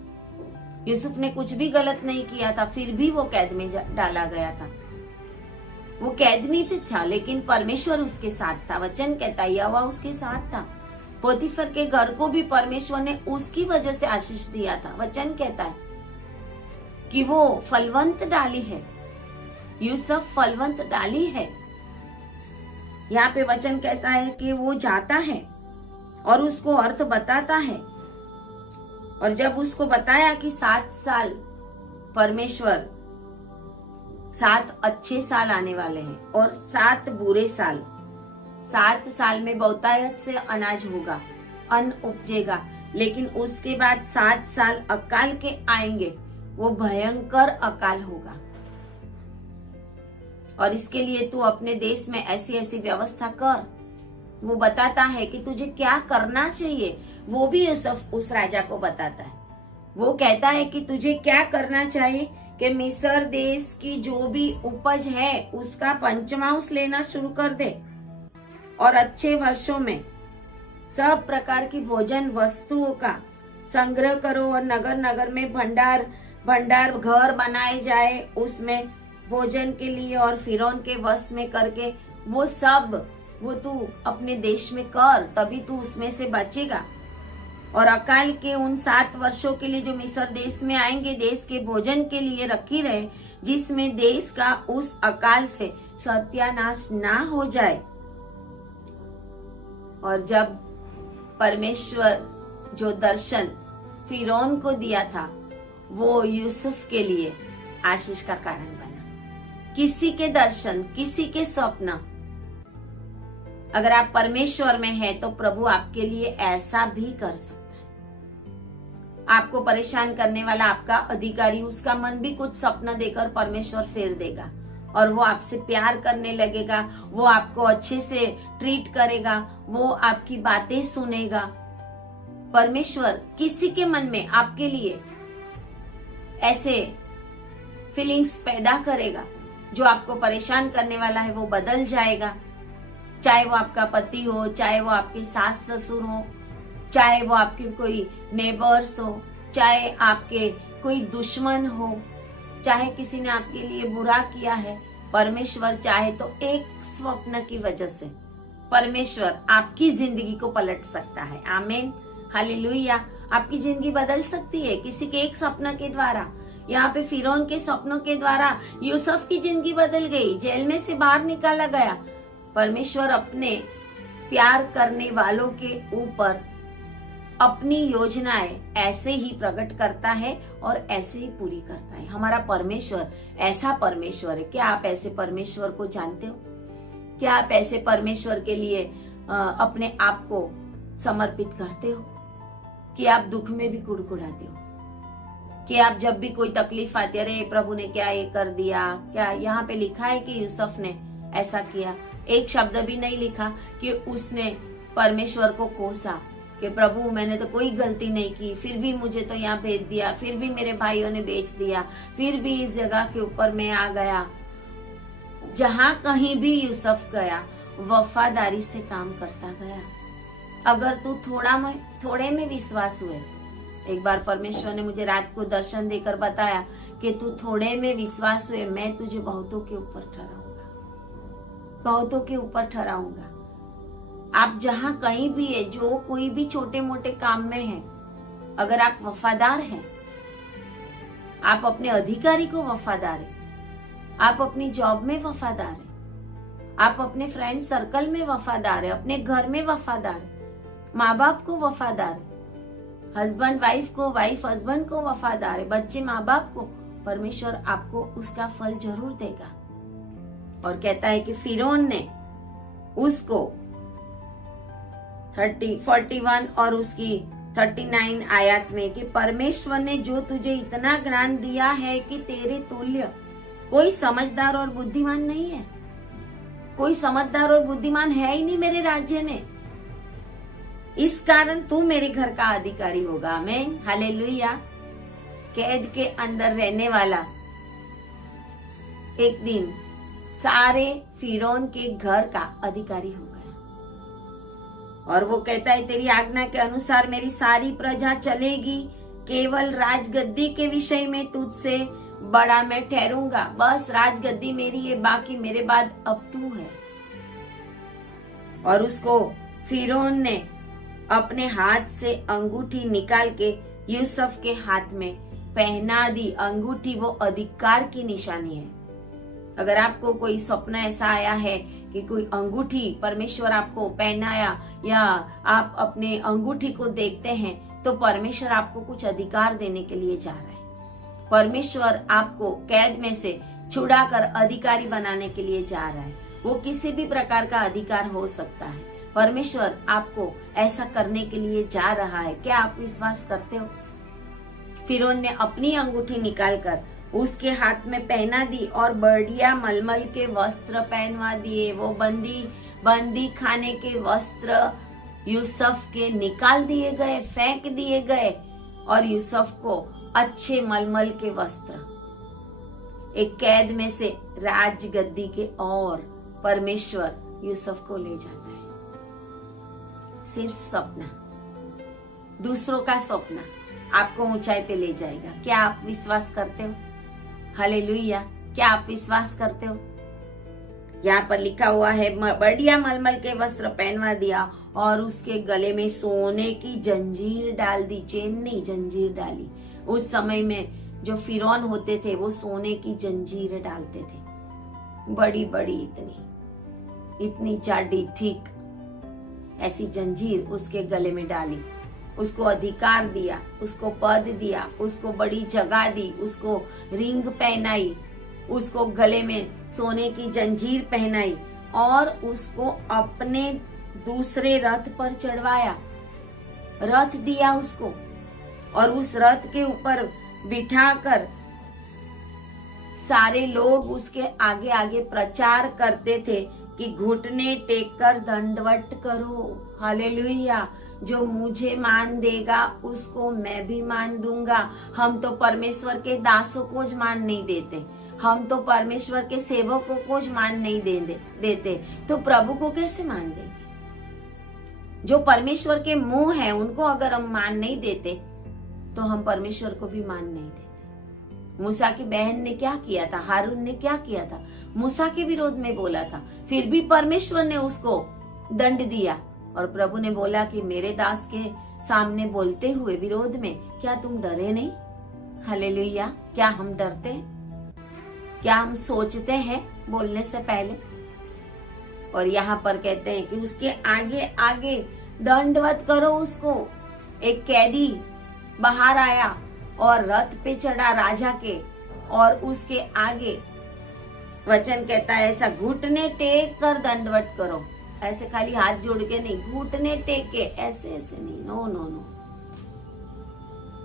यूसुफ ने कुछ भी गलत नहीं किया था, फिर भी वो कैद में डाला गया था। वो कैद में भी था, लेकिन परमेश्वर उसके साथ था। वचन कहता है यहोवा उसके साथ था। पोतीफर के घर को भी परमेश्वर ने उसकी वजह से आशीष दिया था। वचन कहता है कि वो फलवंत डाली है, यूसुफ फलवंत डाली है। यहाँ पे वचन कहता है कि वो जाता है और उसको अर्थ बताता है। और जब उसको बताया कि 7 साल परमेश्वर, 7 अच्छे साल आने वाले हैं और 7 बुरे साल, 7 साल में बहुतायत से अनाज होगा, अन्न उपजेगा, लेकिन उसके बाद 7 साल अकाल के आएंगे, वो भयंकर अकाल होगा। और इसके लिए तू अपने देश में ऐसी ऐसी व्यवस्था कर। वो बताता है कि तुझे क्या करना चाहिए, वो भी यूसुफ उस राजा को बताता है। वो कहता है कि तुझे क्या करना चाहिए कि मिस्र देश की जो भी उपज है उसका पंचमांश लेना शुरू कर दे, और अच्छे वर्षों में सब प्रकार की भोजन वस्तुओं का संग्रह करो, और नगर नगर में भंडार घर बनाए जाए, उसमें भोजन के लिए, और फिरौन के वश में करके वो सब वो तू अपने देश में कर, तभी तू उसमें से बचेगा। और अकाल के उन 7 वर्षों के लिए जो मिस्र देश में आएंगे, देश के भोजन के लिए रखी रहे, जिसमें देश का उस अकाल से सत्यानाश ना हो जाए। और जब परमेश्वर जो दर्शन फिरौन को दिया था, वो यूसुफ के लिए आशीष का कारण बना। किसी के दर्शन, किसी के स्वप्न, अगर आप परमेश्वर में हैं तो प्रभु आपके लिए ऐसा भी कर सकता है। आपको परेशान करने वाला आपका अधिकारी, उसका मन भी कुछ सपना देकर परमेश्वर फेर देगा, और वो आपसे प्यार करने लगेगा, वो आपको अच्छे से ट्रीट करेगा, वो आपकी बातें सुनेगा। परमेश्वर किसी के मन में आपके लिए ऐसे फीलिंग्स पैदा करेगा, जो आपको परेशान करने वाला है वो बदल जाएगा। चाहे वो आपका पति हो, चाहे वो आपके सास ससुर हो, चाहे वो आपके कोई नेबर्स हो, चाहे आपके कोई दुश्मन हो, चाहे किसी ने आपके लिए बुरा किया है, परमेश्वर चाहे तो एक स्वप्न की वजह से परमेश्वर आपकी जिंदगी को पलट सकता है। आमीन, हालेलुया। आपकी जिंदगी बदल सकती है किसी के एक सपना के द्वारा। यहाँ पे फिरौन के सपनों के द्वारा यूसुफ की जिंदगी बदल गई, जेल में से बाहर निकाला गया। परमेश्वर अपने प्यार करने वालों के ऊपर अपनी योजनाएं ऐसे ही प्रकट करता है और ऐसे ही पूरी करता है। हमारा परमेश्वर ऐसा परमेश्वर है। क्या आप ऐसे परमेश्वर को जानते हो? क्या आप ऐसे परमेश्वर के लिए अपने आप को समर्पित करते हो कि आप दुख में भी कुड़कुड़ाते हो, कि आप जब भी कोई तकलीफ आती है, अरे प्रभु ने क्या ये कर दिया? क्या यहाँ पे लिखा है कि यूसुफ ने ऐसा किया? एक शब्द भी नहीं लिखा कि उसने परमेश्वर को कोसा कि प्रभु मैंने तो कोई गलती नहीं की, फिर भी मुझे तो यहाँ भेज दिया, फिर भी मेरे भाइयों ने बेच दिया, फिर भी इस जगह के ऊपर मैं आ गया। जहाँ कहीं भी यूसुफ गया वफादारी से काम करता गया। अगर तू थोड़े में विश्वास हुए, एक बार परमेश्वर ने मुझे रात को दर्शन देकर बताया कि तू थोड़े में विश्वास हुए, मैं तुझे बहुतों के ऊपर ठहराऊंगा, बहुतों के ऊपर ठहराऊंगा। आप जहां कहीं भी है, जो कोई भी छोटे मोटे काम में है, अगर आप वफादार हैं, आप अपने अधिकारी को वफादार है, आप अपनी जॉब में वफादार है, आप अपने फ्रेंड सर्कल में वफादार है, अपने घर में वफादार है, माँ बाप को वफादार है, हस्बैंड वाइफ को, वाइफ हस्बैंड को वफादार है, बच्चे माँ बाप को, परमेश्वर आपको उसका फल जरूर देगा। और कहता है कि फिरौन ने उसको 41 और उसकी 39 आयत में कि परमेश्वर ने जो तुझे इतना ज्ञान दिया है कि तेरे तुल्य कोई समझदार और बुद्धिमान नहीं है, कोई समझदार और बुद्धिमान है ही नहीं मेरे राज्य में, इस कारण तू मेरे घर का अधिकारी होगा। आमीन, हालेलुया। कैद के अंदर रहने वाला एक दिन सारे फिरौन के घर का अधिकारी हो गया। और वो कहता है तेरी आज्ञा के अनुसार मेरी सारी प्रजा चलेगी, केवल राजगद्दी के विषय में तुझसे बड़ा मैं ठहरूंगा। बस राजगद्दी मेरी है, बाकी मेरे बाद अब तू है। और उसको फिरौन ने अपने हाथ से अंगूठी निकाल के यूसुफ के हाथ में पहना दी। अंगूठी वो अधिकार की निशानी है। अगर आपको कोई सपना ऐसा आया है कि कोई अंगूठी परमेश्वर आपको पहनाया या आप अपने अंगूठी को देखते हैं, तो परमेश्वर आपको कुछ अधिकार देने के लिए जा रहा है। परमेश्वर आपको कैद में से छुड़ाकर अधिकारी बनाने के लिए जा रहा है। वो किसी भी प्रकार का अधिकार हो सकता है। परमेश्वर आपको ऐसा करने के लिए जा रहा है। क्या आप विश्वास करते हो? फिरौन ने अपनी अंगूठी निकालकर उसके हाथ में पहना दी और बढ़िया मलमल के वस्त्र पहनवा दिए। वो बंदी खाने के वस्त्र यूसुफ के निकाल दिए गए, फेंक दिए गए और यूसुफ को अच्छे मलमल के वस्त्र, एक कैद में से राजगद्दी के और परमेश्वर यूसुफ को ले जाता है। सिर्फ सपना, दूसरों का सपना आपको ऊंचाई पे ले जाएगा। क्या आप विश्वास करते हो? हालेलुया। क्या आप विश्वास करते हो? यहाँ पर लिखा हुआ है बढ़िया मलमल के वस्त्र पहनवा दिया और उसके गले में सोने की जंजीर डाल दी। चेन नहीं, जंजीर डाली। उस समय में जो फिरौन होते थे वो सोने की जंजीर डालते थे, बड़ी बड़ी, इतनी जाडी थिक, ऐसी जंजीर उसके गले में डाली। उसको अधिकार दिया, उसको पद दिया, उसको बड़ी जगह दी, उसको रिंग पहनाई, उसको गले में सोने की जंजीर पहनाई और उसको अपने दूसरे रथ पर चढ़वाया। रथ दिया उसको और उस रथ के ऊपर बिठाकर सारे लोग उसके आगे आगे प्रचार करते थे कि घुटने टेक कर दंडवत करो। हालेलुया। जो मुझे मान देगा उसको मैं भी मान दूंगा। हम तो परमेश्वर के दासों को मान नहीं देते, हम तो परमेश्वर के सेवकों को मान नहीं देते, तो प्रभु को कैसे मान देंगे? जो परमेश्वर के मुंह है उनको अगर हम मान नहीं देते तो हम परमेश्वर को भी मान नहीं देते। मूसा की बहन ने क्या किया था? हारून ने क्या किया था? मूसा के विरोध में बोला था, फिर भी परमेश्वर ने उसको दंड दिया और प्रभु ने बोला कि मेरे दास के सामने बोलते हुए विरोध में क्या तुम डरे नहीं? हालेलुया। क्या हम डरते हैं? क्या हम सोचते हैं बोलने से पहले? और यहाँ पर कहते हैं कि उसके आगे आगे दंडवत करो उसको। एक कैदी बाहर आया और रथ पे चढ़ा राजा के, और उसके आगे वचन कहता है ऐसा घुटने टेक कर दंडवत करो। ऐसे खाली हाथ जोड़ के नहीं, घुटने टेक के, ऐसे ऐसे नहीं, नो नो नो।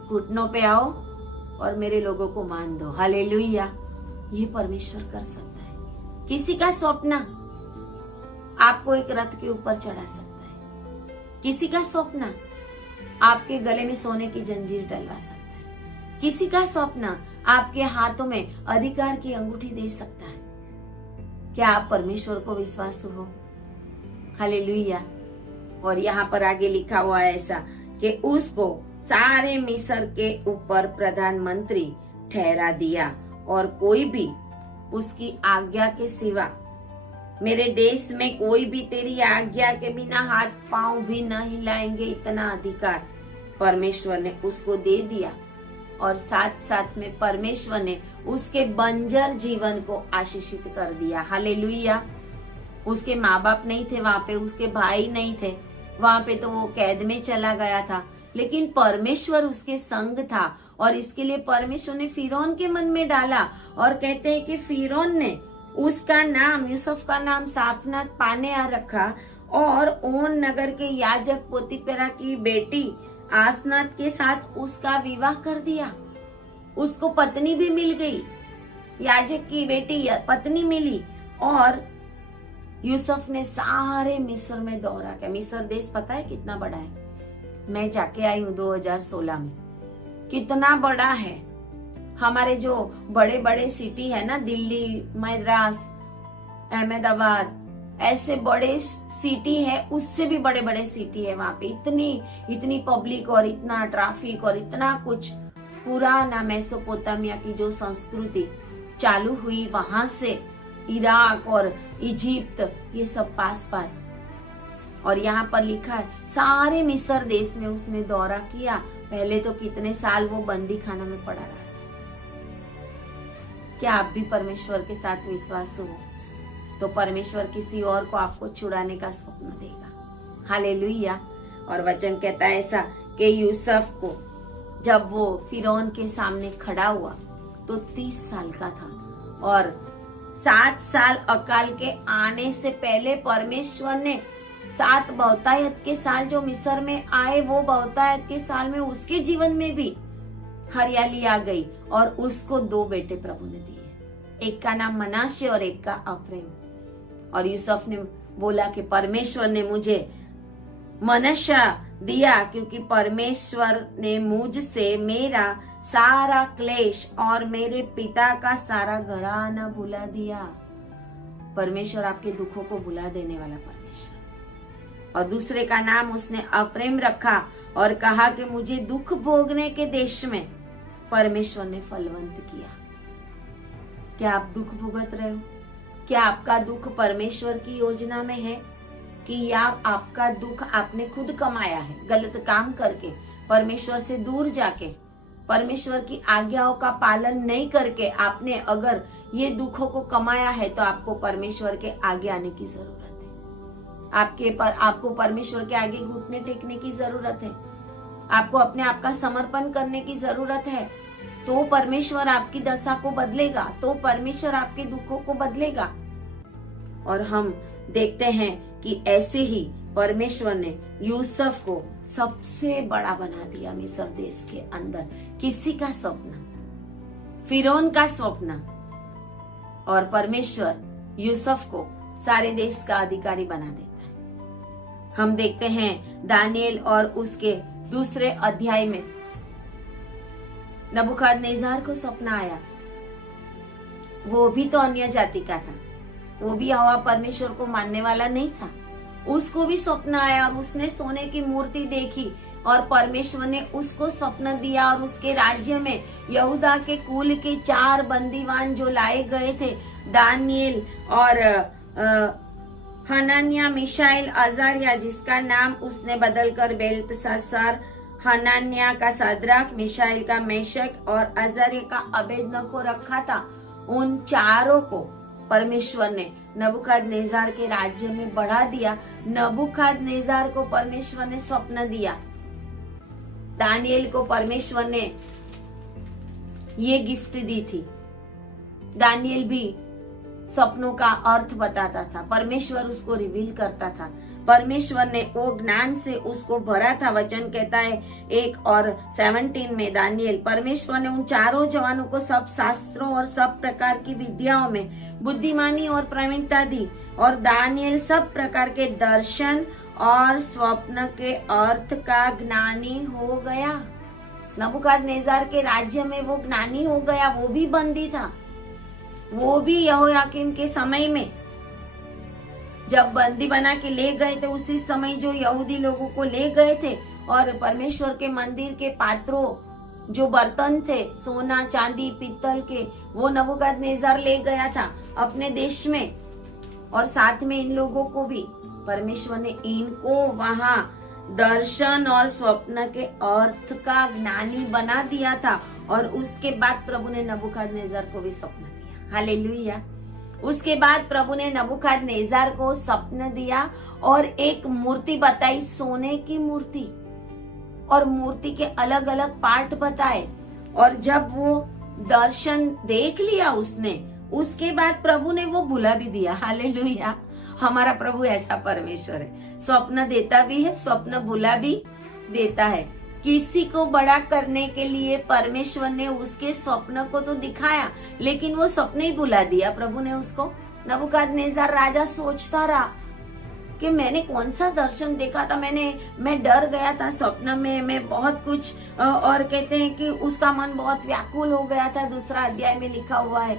घुटनों पे आओ और मेरे लोगों को मान दो। हालेलुया। ये परमेश्वर कर सकता है। किसी का सपना आपको एक रथ के ऊपर चढ़ा सकता है। किसी का सपना आपके गले में सोने की जंजीर डलवा सकता है। किसी का सपना आपके हाथों में अधिकार की अंगूठी दे सकता है। क्या आप परमेश्वर को विश्वास हो? हालेलुया। और यहाँ पर आगे लिखा हुआ है ऐसा कि उसको सारे मिस्र के ऊपर प्रधानमंत्री ठहरा दिया और कोई भी उसकी आज्ञा के सिवा मेरे देश में कोई भी तेरी आज्ञा के बिना हाथ पांव भी न हिलाएंगे। इतना अधिकार परमेश्वर ने उसको दे दिया और साथ साथ में परमेश्वर ने उसके बंजर जीवन को आशीषित कर दिया। हालेलुया। उसके माँ बाप नहीं थे वहां पे, उसके भाई नहीं थे वहां पे, तो वो कैद में चला गया था। लेकिन परमेश्वर उसके संग था और इसके लिए परमेश्वर ने फिरौन के मन में डाला। और कहते हैं कि फिरौन ने उसका नाम, यूसुफ का नाम साफनात पानेह रखा और ओन नगर के याजक पोतीपेरा की बेटी आसनात के साथ उसका विवाह कर दिया। उसको पत्नी भी मिल गई, याजक की बेटी पत्नी मिली। और यूसुफ ने सारे मिस्र में दौरा किया। मिस्र देश पता है कितना बड़ा है? मैं जाके आई हूँ 2016 में। कितना बड़ा है। हमारे जो बड़े बड़े सिटी है ना, दिल्ली, मद्रास, अहमदाबाद, ऐसे बड़े सिटी है, उससे भी बड़े बड़े सिटी है वहां पे। इतनी पब्लिक और इतना ट्रैफिक और इतना कुछ। पुराना मेसोपोटामिया की जो संस्कृति चालू हुई वहां से, इराक और इजिप्ट, ये सब पास पास। और यहाँ पर लिखा है सारे मिस्र देश में उसने दौरा किया। पहले तो कितने साल वो बंदी खाना में पड़ा रहा। क्या आप भी परमेश्वर के साथ विश्वास हो तो परमेश्वर किसी और को आपको छुड़ाने का स्वप्न देगा। हालेलुया। और वचन कहता है ऐसा कि यूसुफ को जब वो फिरौन के सामने खड़ा हुआ तो 30 साल का था। और 7 साल अकाल के आने से पहले परमेश्वर ने 7 बहुतायत के साल जो मिस्र में आए, वो बहुतायत के साल में उसके जीवन में भी हरियाली आ गई और उसको 2 बेटे प्रभु ने दिए। एक का नाम मनाशे और एक का अफ्रेम। और यूसुफ ने बोला कि परमेश्वर ने मुझे मनशा दिया क्योंकि परमेश्वर ने मुझसे मेरा सारा क्लेश और मेरे पिता का सारा घराना भुला दिया। परमेश्वर आपके दुखों को भुला देने वाला परमेश्वर। और दूसरे का नाम उसने अफ्रेम रखा और कहा कि मुझे दुख भोगने के देश में परमेश्वर ने फलवंत किया। क्या आप दुख भुगत रहे हो? क्या आपका दुख परमेश्वर की योजना में है कि या आपका दुख आपने खुद कमाया है, गलत काम करके, परमेश्वर से दूर जाके, परमेश्वर की आज्ञाओं का पालन नहीं करके आपने अगर ये दुखों को कमाया है तो आपको परमेश्वर के आगे आने की जरूरत है। आपको परमेश्वर के आगे घुटने टेकने की जरूरत है। आपको अपने आप का समर्पण करने की जरूरत है। तो परमेश्वर आपकी दशा को बदलेगा, तो परमेश्वर आपके दुखों को बदलेगा। और हम देखते हैं कि ऐसे ही परमेश्वर ने यूसुफ को सबसे बड़ा बना दिया मिस्र देश के अंदर। किसी का स्वप्न, फिरौन का स्वप्न, और परमेश्वर यूसुफ को सारे देश का अधिकारी बना देता है। हम देखते हैं दानिएल और उसके दूसरे अध्याय में नबूकदनेस्सर को स्वप्न आया। वो भी तो अन्य जाति का था, वो भी यहोवा परमेश्वर को मानने वाला नहीं था। उसको भी स्वप्न आया और उसने सोने की मूर्ति देखी और परमेश्वर ने उसको स्वप्न दिया। और उसके राज्य में यहूदा के कुल के 4 बंदीवान जो लाए गए थे, दानिएल और हनन्याह, मिशाएल, अजारिया, जिसका नाम उसने बदलकर बेल्तशास्सार, हनन्याह का सद्रक, मिशाएल का मेशक और अजारिया का अबेदनगो रखा था। उन चारों को परमेश्वर ने नबूकदनेस्सर के राज्य में बढ़ा दिया। नबूकदनेस्सर को परमेश्वर ने स्वप्न दिया। दानिएल को परमेश्वर ने ये गिफ्ट दी थी। दानिएल भी सपनों का अर्थ बताता था, परमेश्वर उसको रिवील करता था। परमेश्वर ने वो ज्ञान से उसको भरा था। वचन कहता है 1:17 में दानिएल, परमेश्वर ने उन चारों जवानों को सब शास्त्रों और सब प्रकार की विद्याओं में बुद्धिमानी और प्रवीणता दी। और दानिएल सब प्रकार के दर्शन और स्वप्न के अर्थ का ज्ञानी हो गया। नबूकदनेस्सर के राज्य में वो ज्ञानी हो गया। वो भी बंदी था। वो भी यहोयाकीम के समय में जब बंदी बना के ले गए थे, उसी समय जो यहूदी लोगों को ले गए थे और परमेश्वर के मंदिर के पात्रों जो बर्तन थे, सोना, चांदी, पीतल के, वो नबूकदनेस्सर ले गया था अपने देश में। और साथ में इन लोगों को भी परमेश्वर ने इनको वहां दर्शन और स्वप्न के अर्थ का ज्ञानी बना दिया था। और उसके बाद प्रभु ने नबूकदनेस्सर को भी स्वप्न दिया। हालेलुया। उसके बाद प्रभु ने नबूकदनेस्सर को स्वप्न दिया और एक मूर्ति बताई, सोने की मूर्ति, और मूर्ति के अलग अलग पार्ट बताए। और जब वो दर्शन देख लिया उसने, उसके बाद प्रभु ने वो भुला भी दिया। हालेलुया। हमारा प्रभु ऐसा परमेश्वर है, स्वप्न देता भी है, स्वप्न भुला भी देता है। किसी को बड़ा करने के लिए परमेश्वर ने उसके स्वप्न को तो दिखाया, लेकिन वो स्वप्न ही भुला दिया प्रभु ने उसको। नबूकदनेस्सर राजा सोचता रहा कि मैंने कौन सा दर्शन देखा था, मैं डर गया था स्वप्न में, मैं बहुत कुछ, और कहते हैं कि उसका मन बहुत व्याकुल हो गया था, दूसरा अध्याय में लिखा हुआ है।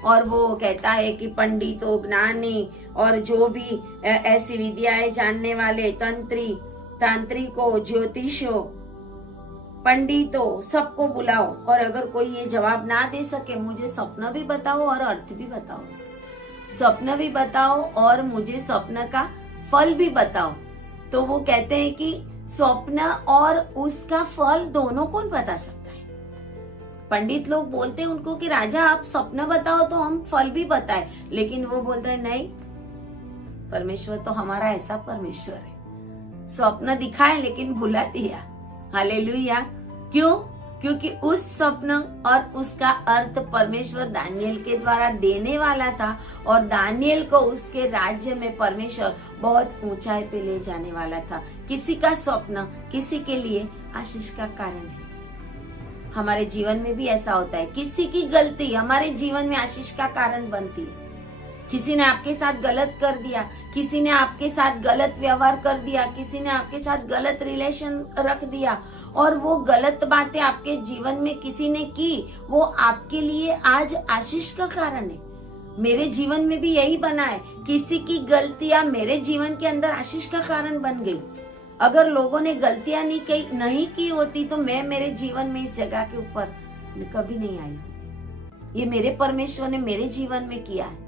और वो कहता है कि पंडितों, ज्ञानी और जो भी ऐसी विद्याएं जानने वाले, तांत्रिकों, ज्योतिषों, पंडितों, सबको बुलाओ, और अगर कोई ये जवाब ना दे सके, मुझे स्वप्न भी बताओ और अर्थ भी बताओ, स्वप्न भी बताओ और मुझे स्वप्न का फल भी बताओ। तो वो कहते हैं कि स्वप्न और उसका फल दोनों कौन बता सकता है। पंडित लोग बोलते हैं उनको कि राजा आप स्वप्न बताओ तो हम फल भी बताए, लेकिन वो बोलते हैं नहीं, परमेश्वर तो हमारा ऐसा परमेश्वर है, स्वप्न दिखाए लेकिन भुला दिया। हालेलुया। क्यों? क्योंकि उस स्वप्न और उसका अर्थ परमेश्वर दानियेल के द्वारा देने वाला था, और दानियेल को उसके राज्य में परमेश्वर बहुत ऊंचाई पे ले जाने वाला था। किसी का स्वप्न किसी के लिए आशीष का कारण है। हमारे जीवन में भी ऐसा होता है, किसी की गलती हमारे जीवन में आशीष का कारण बनती है। किसी ने आपके साथ गलत कर दिया, किसी ने आपके साथ गलत व्यवहार कर दिया, किसी ने आपके साथ गलत रिलेशन रख दिया, और वो गलत बातें आपके जीवन में किसी ने की, वो आपके लिए आज आशीष का कारण है। मेरे जीवन में भी यही बना है, किसी की गलतियां मेरे जीवन के अंदर आशीष का कारण बन गई। अगर लोगों ने गलतियां नहीं की होती तो मैं मेरे जीवन में इस जगह के ऊपर कभी नहीं आई होती। ये मेरे परमेश्वर ने मेरे जीवन में किया है।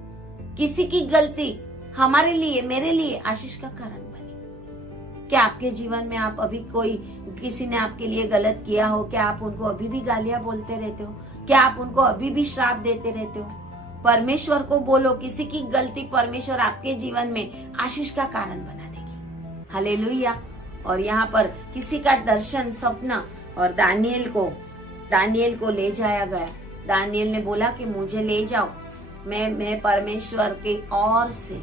किसी की गलती हमारे लिए, मेरे लिए आशीष का कारण बनी। क्या आपके जीवन में आप अभी किसी ने आपके लिए गलत किया हो, क्या आप उनको अभी भी गालियां बोलते रहते हो? क्या आप उनको अभी भी श्राप देते रहते हो? परमेश्वर को बोलो, किसी की गलती परमेश्वर आपके जीवन में आशीष का कारण बना देगी। हालेलुया। और यहाँ पर किसी का दर्शन, सपना, और दानियेल को ले जाया गया। दानियेल ने बोला कि मुझे ले जाओ, मैं परमेश्वर के ओर से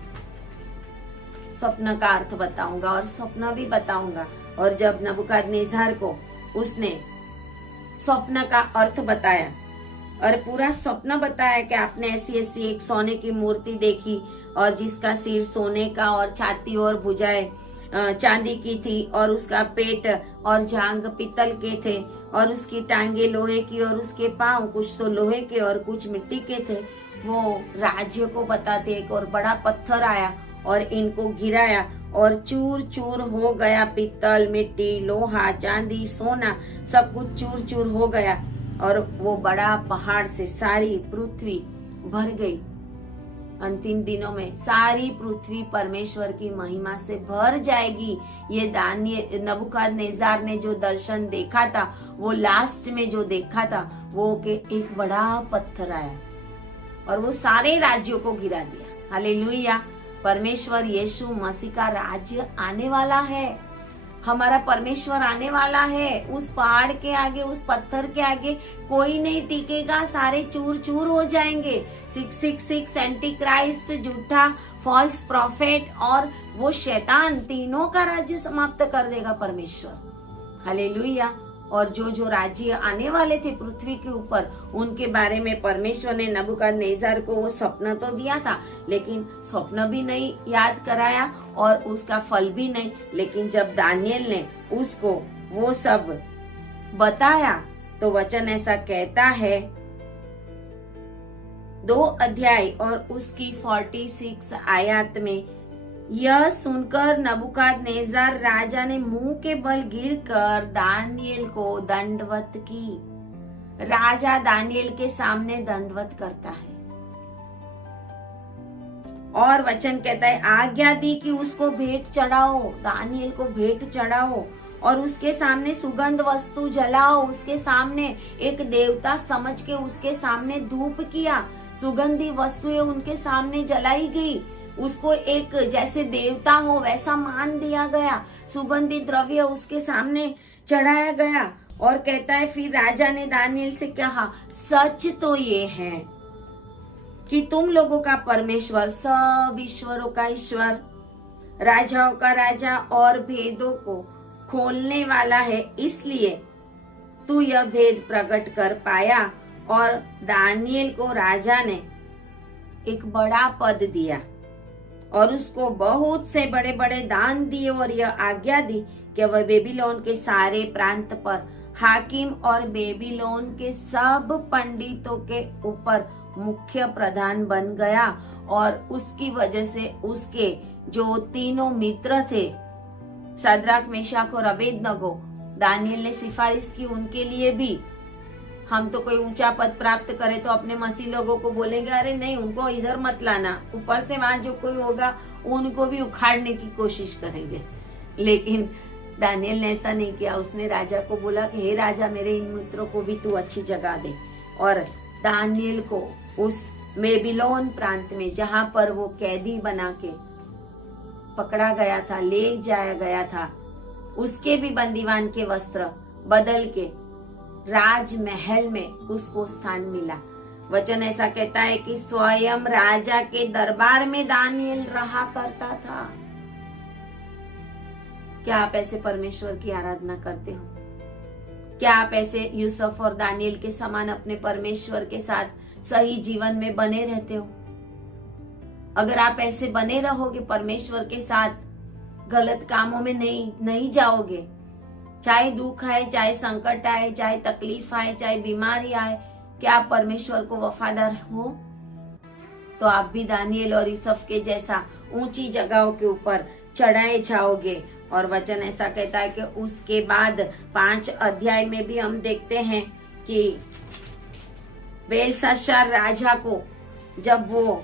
स्वप्न का अर्थ बताऊंगा और सपना भी बताऊंगा। और जब नबूकदनेस्सर को उसने स्वप्न का अर्थ बताया और पूरा स्वप्न बताया कि आपने ऐसी ऐसी एक सोने की मूर्ति देखी, और जिसका सिर सोने का और छाती और भुजाएं चांदी की थी, और उसका पेट और जांग पीतल के थे, और उसकी टांगे लोहे की, और उसके पांव कुछ तो लोहे के और कुछ मिट्टी के थे। वो राज्य को बताते, एक और बड़ा पत्थर आया और इनको गिराया और चूर चूर हो गया। पीतल, मिट्टी, लोहा, चांदी, सोना सब कुछ चूर चूर हो गया, और वो बड़ा पहाड़ से सारी पृथ्वी भर गई। अंतिम दिनों में सारी पृथ्वी परमेश्वर की महिमा से भर जाएगी। ये नबूकदनेस्सर ने जो दर्शन देखा था, वो लास्ट में जो देखा था, वो के एक बड़ा पत्थर आया और वो सारे राज्यों को गिरा दिया। हालेलुया। परमेश्वर यीशु मसीह का राज्य आने वाला है। हमारा परमेश्वर आने वाला है। उस पहाड़ के आगे, उस पत्थर के आगे कोई नहीं टिकेगा, सारे चूर चूर हो जाएंगे। 666 एंटी क्राइस्ट, झूठा फॉल्स प्रॉफिट और वो शैतान, तीनों का राज्य समाप्त कर देगा परमेश्वर। हालेलुया। और जो राज्य आने वाले थे पृथ्वी के ऊपर, उनके बारे में परमेश्वर ने नबूकदनेस्सर को वो स्वप्न तो दिया था, लेकिन स्वप्न भी नहीं याद कराया और उसका फल भी नहीं। लेकिन जब दानियेल ने उसको वो सब बताया तो वचन ऐसा कहता है, 2 अध्याय और उसकी 46 आयत में, यह सुनकर नबूकदनेस्सर राजा ने मुंह के बल गिरकर दानियेल को दंडवत की। राजा दानियेल के सामने दंडवत करता है और वचन कहता है, आज्ञा दी कि उसको भेंट चढ़ाओ, दानियेल को भेंट चढ़ाओ और उसके सामने सुगंध वस्तु जलाओ। उसके सामने एक देवता समझ के उसके सामने धूप किया। सुगंधी वस्तुएं उनके सामने जलाई गई। उसको एक जैसे देवता हो वैसा मान दिया गया। सुगंधी द्रव्य उसके सामने चढ़ाया गया और कहता है फिर राजा ने दानिएल से कहा, सच तो ये है कि तुम लोगों का परमेश्वर सब ईश्वरों का ईश्वर, राजाओं का राजा और भेदों को खोलने वाला है, इसलिए तू यह भेद प्रकट कर पाया। और दानिएल को राजा ने एक बड़ा पद दिया और उसको बहुत से बड़े बड़े दान दिए और यह आज्ञा दी कि वह बेबीलोन के सारे प्रांत पर हाकिम और बेबीलोन के सब पंडितों के ऊपर मुख्य प्रधान बन गया। और उसकी वजह से उसके जो तीनों मित्र थे, शद्रक, मेशक और अबेदनगो, दानिएल ने सिफारिश की उनके लिए भी। हम तो कोई ऊंचा पद प्राप्त करे तो अपने मसीह लोगों को बोलेंगे, अरे नहीं उनको इधर मत लाना, ऊपर से वहां जो कोई होगा उनको भी उखाड़ने की कोशिश करेंगे। लेकिन दानिएल ने ऐसा नहीं किया। उसने राजा को बोला कि हे राजा, मेरे इन मित्रों को भी तू अच्छी जगह दे। और दानिएल को उस बेबीलोन प्रांत में, जहां पर वो कैदी बना के पकड़ा गया था, ले जाया गया था, उसके भी बंदीवान के वस्त्र बदल के राजमहल में उसको स्थान मिला। वचन ऐसा कहता है कि स्वयं राजा के दरबार में दानिएल रहा करता था। क्या आप ऐसे परमेश्वर की आराधना करते हो? क्या आप ऐसे यूसुफ और दानिएल के समान अपने परमेश्वर के साथ सही जीवन में बने रहते हो? अगर आप ऐसे बने रहोगे, परमेश्वर के साथ गलत कामों में नहीं जाओगे, चाहे दुख आए, चाहे संकट आए, चाहे तकलीफ आए, चाहे बीमारी आए, क्या आप परमेश्वर को वफादार हो? तो आप भी दानिएल और यूसुफ के जैसा ऊंची जगहों के ऊपर चढ़ाए जाओगे। और वचन ऐसा कहता है कि उसके बाद 5 अध्याय में भी हम देखते हैं कि बेलशास्सर राजा को, जब वो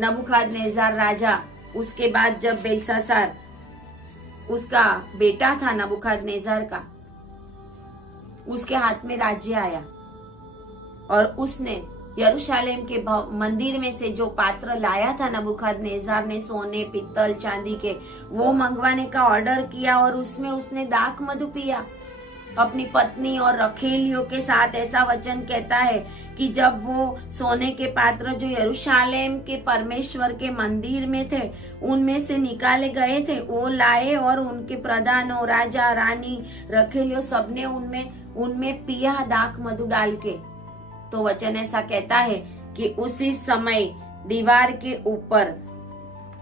नबूकदनेस्सर राजा, उसके बाद जब बेलशास्सर, उसका बेटा था नबूकदनेस्सर का, उसके हाथ में राज्य आया और उसने यरूशलेम के मंदिर में से जो पात्र लाया था नबूकदनेस्सर ने, सोने, पित्तल, चांदी के, वो मंगवाने का ऑर्डर किया और उसमें उसने दाख मधु पिया अपनी पत्नी और रखेलियों के साथ। ऐसा वचन कहता है कि जब वो सोने के पात्र जो यरूशलेम के परमेश्वर के मंदिर में थे उनमें से निकाले गए थे, वो लाए और उनके प्रधानों, राजा, रानी, रखेलियों सबने उनमें पिया दाख मधु डाल के। तो वचन ऐसा कहता है कि उसी समय दीवार के ऊपर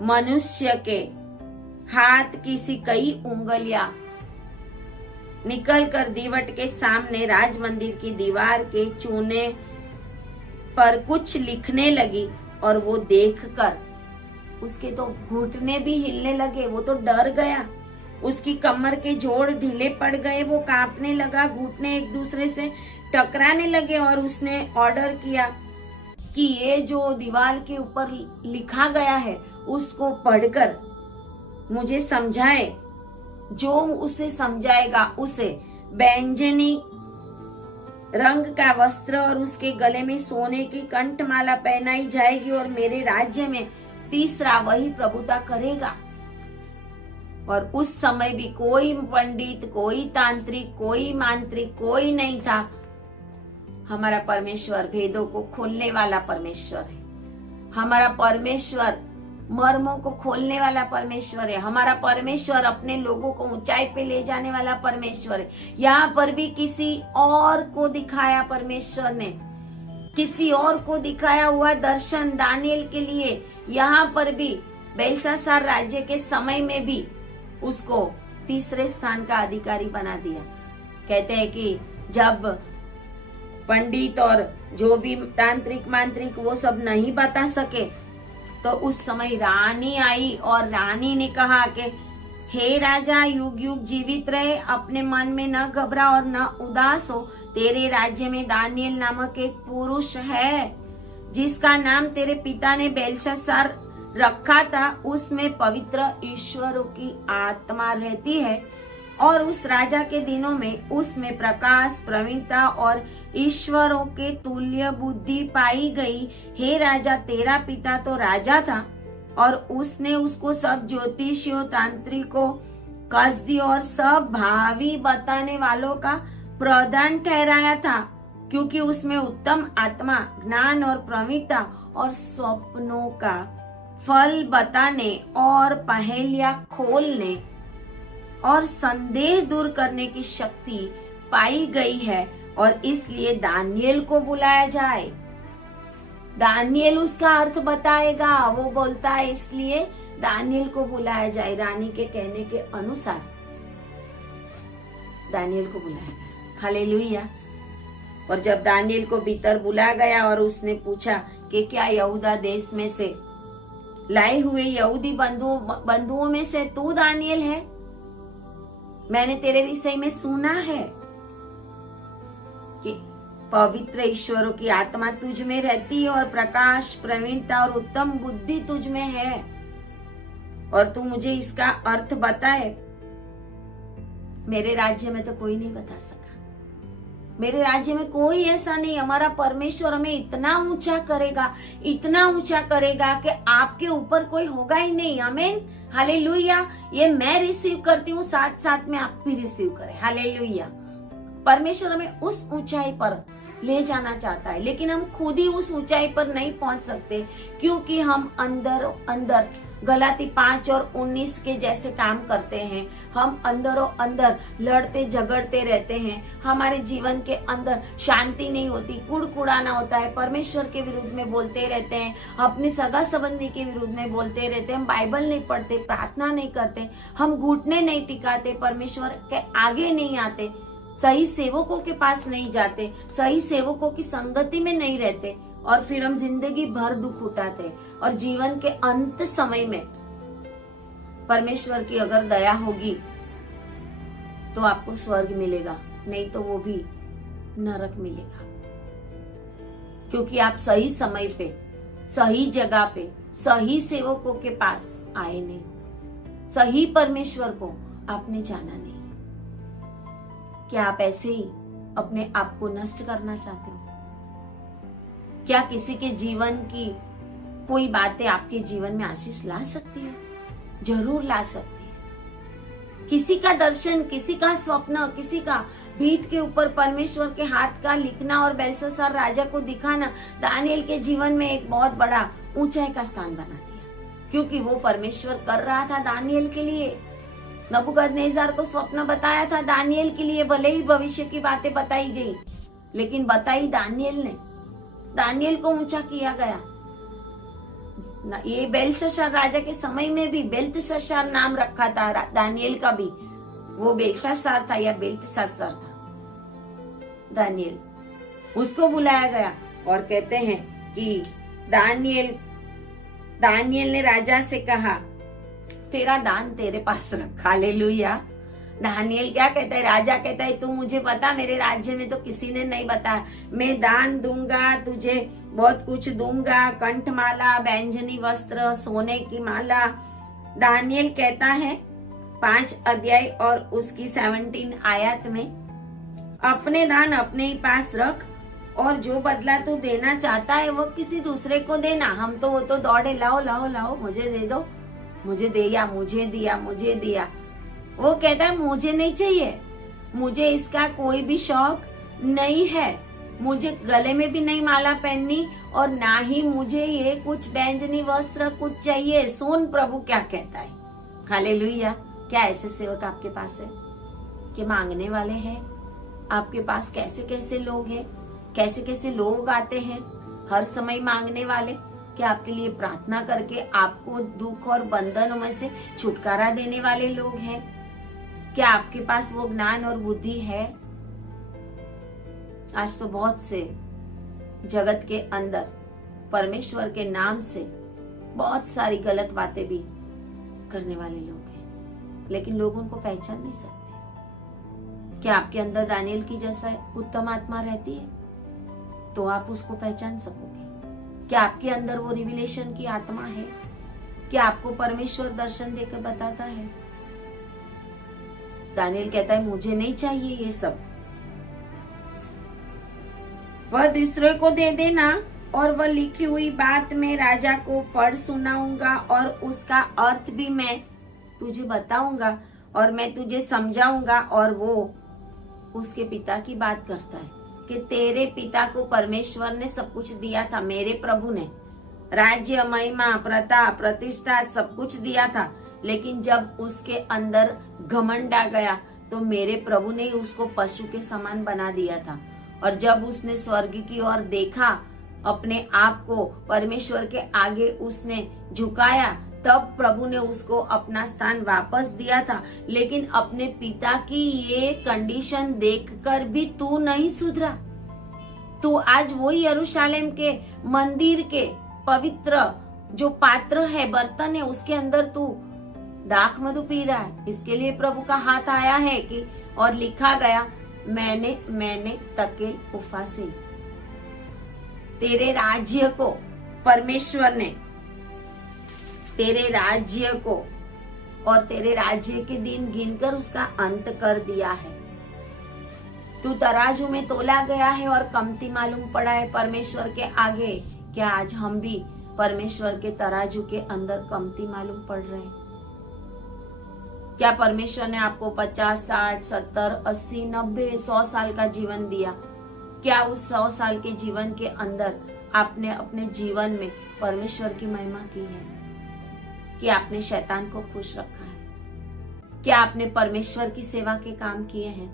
मनुष्य के हाथ की सी कई उंगलियां निकलकर दीवट के सामने राज मंदिर की दीवार के चूने पर कुछ लिखने लगी। और वो देखकर उसके तो घुटने भी हिलने लगे, वो तो डर गया, उसकी कमर के जोड़ ढीले पड़ गए, वो कांपने लगा, घुटने एक दूसरे से टकराने लगे। और उसने ऑर्डर किया कि ये जो दीवार के ऊपर लिखा गया है उसको पढ़कर मुझे समझाए। जो उसे समझाएगा उसे बैंगनी रंग का वस्त्र और उसके गले में सोने की कंठमाला पहनाई जाएगी और मेरे राज्य में तीसरा वही प्रभुता करेगा। और उस समय भी कोई पंडित, कोई तांत्रिक, कोई मांत्रिक, कोई नहीं था। हमारा परमेश्वर भेदों को खोलने वाला परमेश्वर है। हमारा परमेश्वर मर्मों को खोलने वाला परमेश्वर है। हमारा परमेश्वर अपने लोगों को ऊंचाई पे ले जाने वाला परमेश्वर है। यहाँ पर भी किसी और को दिखाया परमेश्वर ने, किसी और को दिखाया हुआ दर्शन दानिएल के लिए यहाँ पर भी बेलशास्सर राज्य के समय में भी उसको तीसरे स्थान का अधिकारी बना दिया। कहते हैं कि जब पंडित और जो भी तांत्रिक मांत्रिक वो सब नहीं बता सके तो उस समय रानी आई और रानी ने कहा कि हे राजा, युग युग जीवित रहे, अपने मन में न घबरा और न उदास हो। तेरे राज्य में दानिएल नामक एक पुरुष है जिसका नाम तेरे पिता ने बेलशास्सर रखा था। उसमें पवित्र ईश्वरों की आत्मा रहती है और उस राजा के दिनों में उसमें प्रकाश, प्रवीणता और ईश्वरों के तुल्य बुद्धि पाई गई। हे राजा, तेरा पिता तो राजा था और उसने उसको सब ज्योतिषियों, तांत्रिकों, कसदी और सब भावी बताने वालों का प्रधान ठहराया था, क्योंकि उसमें उत्तम आत्मा, ज्ञान और प्रवीणता और स्वप्नों का फल बताने और पहेलियां खोलने और संदेह दूर करने की शक्ति पाई गई है। और इसलिए दानियल को बुलाया जाए। दानियल उसका अर्थ बताएगा, वो बोलता है, इसलिए दानियल को बुलाया जाए। रानी के कहने के अनुसार दानियल को बुलाया गया। हालेलुया। और जब दानियल को भीतर बुला गया और उसने पूछा कि क्या यहूदा देश में से लाए हुए यहूदी बंधुओं में से तू दानियल है? मैंने तेरे विषय में सुना है कि पवित्र ईश्वरों की आत्मा तुझ में रहती है और प्रकाश, प्रवीणता और उत्तम बुद्धि तुझ में है, और तू मुझे इसका अर्थ बताए। मेरे राज्य में तो कोई नहीं बता सका। मेरे राज्य में कोई ऐसा नहीं। हमारा परमेश्वर हमें इतना ऊंचा करेगा, इतना ऊंचा करेगा कि आपके ऊपर कोई होगा ही नहीं। आमीन, हालेलुया। ये मैं रिसीव करती हूँ, साथ साथ में आप भी रिसीव करें। हालेलुया। परमेश्वर हमें उस ऊंचाई पर ले जाना चाहता है, लेकिन हम खुद ही उस ऊंचाई पर नहीं पहुंच सकते, क्योंकि हम अंदर अंदर गलाती 5 और 19 के जैसे काम करते हैं। हम अंदरों अंदर लड़ते झगड़ते रहते हैं। हमारे जीवन के अंदर शांति नहीं होती, कुड़कुड़ाना होता है, परमेश्वर के विरुद्ध में बोलते रहते हैं, अपने सगा संबंधी के विरुद्ध में बोलते रहते हैं। हम बाइबल नहीं पढ़ते, प्रार्थना नहीं करते, हम घुटने नहीं टिकाते, परमेश्वर के आगे नहीं आते, सही सेवकों के पास नहीं जाते, सही सेवकों की संगति में नहीं रहते, और फिर हम जिंदगी भर दुख उठाते। और जीवन के अंत समय में परमेश्वर की अगर दया होगी तो आपको स्वर्ग मिलेगा, नहीं तो वो भी नरक मिलेगा, क्योंकि आप सही समय पे, सही जगह पे, सही सेवकों के पास आए नहीं, सही परमेश्वर को आपने जाना नहीं। क्या आप ऐसे ही अपने आप को नष्ट करना चाहते हो? क्या किसी के जीवन की कोई बातें आपके जीवन में आशीष ला सकती है? जरूर ला सकती है। किसी का दर्शन, किसी का स्वप्न, किसी का भीत के ऊपर परमेश्वर के हाथ का लिखना और बेलशस्सर राजा को दिखाना दानियल के जीवन में एक बहुत बड़ा ऊंचाई का स्थान बना दिया, क्योंकि वो परमेश्वर कर रहा था दानियल के लिए। नबूकदनेस्सर को स्वप्न बताया था दानियल के लिए, भले ही भविष्य की बातें बताई गई, लेकिन बताई दानियल ने। दानियल को ऊंचा किया गया। ये बेलशस्सर राजा के समय में भी बेल्तशस्सर नाम रखा था दानियल का भी। वो बेलशस्सर था या बेल्तशस्सर था दानियल। उसको बुलाया गया और कहते हैं कि दानियल ने राजा से कहा, तेरा दान तेरे पास रख। हालेलुया। दानियल क्या कहता है? राजा कहता है, तू मुझे बता, मेरे राज्य में तो किसी ने नहीं बताया। मैं दान दूंगा, तुझे बहुत कुछ दूंगा, कंठमाला, बैंजनी वस्त्र, सोने की माला। दानियल कहता है 5 अध्याय और उसकी 17 आयत में, अपने दान अपने ही पास रख और जो बदला तू देना चाहता है वो किसी दूसरे को देना। हम तो वो तो दौड़े, लाओ लाओ लाओ, मुझे दे दो, मुझे दिया, मुझे दिया, मुझे दिया। वो कहता है मुझे नहीं चाहिए, मुझे इसका कोई भी शौक नहीं है, मुझे गले में भी नहीं माला पहननी और ना ही मुझे ये कुछ बैंजनी वस्त्र कुछ चाहिए। सुन प्रभु क्या कहता है। हालेलुया। क्या ऐसे सेवक आपके पास है कि मांगने वाले हैं? आपके पास कैसे कैसे लोग हैं, कैसे कैसे लोग आते हैं हर समय मांगने वाले, कि आपके लिए प्रार्थना करके आपको दुख और बंधनों में से छुटकारा देने वाले लोग हैं। क्या आपके पास वो ज्ञान और बुद्धि है? आज तो बहुत से जगत के अंदर परमेश्वर के नाम से बहुत सारी गलत बातें भी करने वाले लोग हैं, लेकिन लोग उनको पहचान नहीं सकते। क्या आपके अंदर दानियल की जैसा उत्तम आत्मा रहती है तो आप उसको पहचान सकोगे? क्या आपके अंदर वो रिविलेशन की आत्मा है? क्या आपको परमेश्वर दर्शन देकर बताता है? दानियल कहता है मुझे नहीं चाहिए ये सब, वह दूसरे को दे देना और वह लिखी हुई बात मैं राजा को पढ़ सुनाऊंगा और उसका अर्थ भी मैं तुझे बताऊंगा और मैं तुझे समझाऊंगा। और वो उसके पिता की बात करता है कि तेरे पिता को परमेश्वर ने सब कुछ दिया था, मेरे प्रभु ने राज्य, महिमा, प्रताप, प्रतिष्ठा सब कुछ दिया था, लेकिन जब उसके अंदर घमंड आ गया तो मेरे प्रभु ने उसको पशु के समान बना दिया था। और जब उसने स्वर्ग की ओर देखा, अपने आप को परमेश्वर के आगे उसने झुकाया, तब प्रभु ने उसको अपना स्थान वापस दिया था। लेकिन अपने पिता की ये कंडीशन देखकर भी तू नहीं सुधरा। तू आज वही यरूशलेम के मंदिर के पवित्र जो पात्र है, बर्तन है, उसके अंदर तू दाख मधु पी रहा है। इसके लिए प्रभु का हाथ आया है कि और लिखा गया, मैंने तकेल उफासी, तेरे राज्य को परमेश्वर ने तेरे राज्य को और तेरे राज्य के दिन गिनकर उसका अंत कर दिया है। तू तराजू में तोला गया है और कमती मालूम पड़ा है परमेश्वर के आगे। क्या आज हम भी परमेश्वर के तराजू के अंदर कमती मालूम पड़ रहे हैं? क्या परमेश्वर ने आपको 50, 60, 70, 80, 90, 100 साल का जीवन दिया? क्या उस 100 साल के जीवन के अंदर आपने अपने जीवन में परमेश्वर की महिमा की है? कि आपने शैतान को खुश रखा है? क्या आपने परमेश्वर की सेवा के काम किए हैं?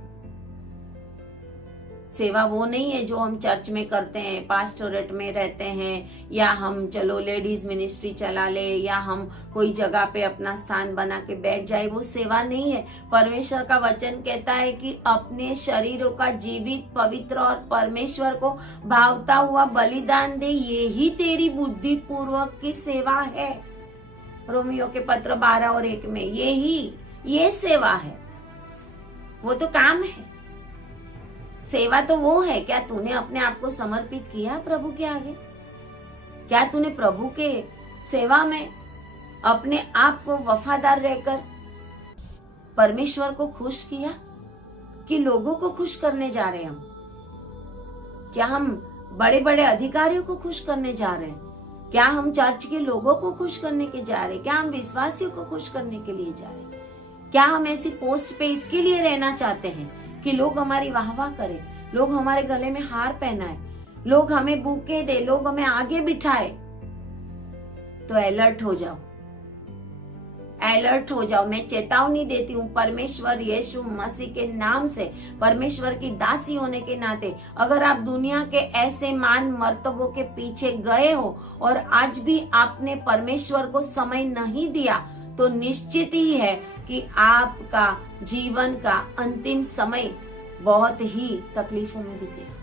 सेवा वो नहीं है जो हम चर्च में करते हैं, पास्टोरेट में रहते हैं, या हम चलो लेडीज मिनिस्ट्री चला ले, या हम कोई जगह पे अपना स्थान बना के बैठ जाए। वो सेवा नहीं है। परमेश्वर का वचन कहता है कि अपने शरीरों का जीवित, पवित्र और परमेश्वर को भावता हुआ बलिदान दे, यही तेरी बुद्धि पूर्वक की सेवा है। रोमियो के पत्र 12 और 1 में ये सेवा है। वो तो काम है, सेवा तो वो है। क्या तूने अपने आप को समर्पित किया प्रभु के आगे? क्या तूने प्रभु के सेवा में अपने आप को वफादार रहकर परमेश्वर को खुश किया? कि लोगों को खुश करने जा रहे हम? क्या हम बड़े बड़े अधिकारियों को खुश करने जा रहे हैं? क्या हम चर्च के लोगों को खुश करने के जा रहे हैं? क्या हम विश्वासियों को खुश करने के लिए जा रहे हैं? क्या हम ऐसी पोस्ट पे इसके लिए रहना चाहते हैं कि लोग हमारी वाहवाह करें, लोग हमारे गले में हार पहनाए, लोग हमें बुके दे, लोग हमें आगे बिठाए? तो अलर्ट हो जाओ, अलर्ट हो जाओ। मैं चेतावनी देती हूँ परमेश्वर यीशु मसीह के नाम से, परमेश्वर की दासी होने के नाते, अगर आप दुनिया के ऐसे मान मर्तबों के पीछे गए हो और आज भी आपने परमेश्वर को समय नहीं दिया, तो निश्चित ही है कि आपका जीवन का अंतिम समय बहुत ही तकलीफों में बीतेगा।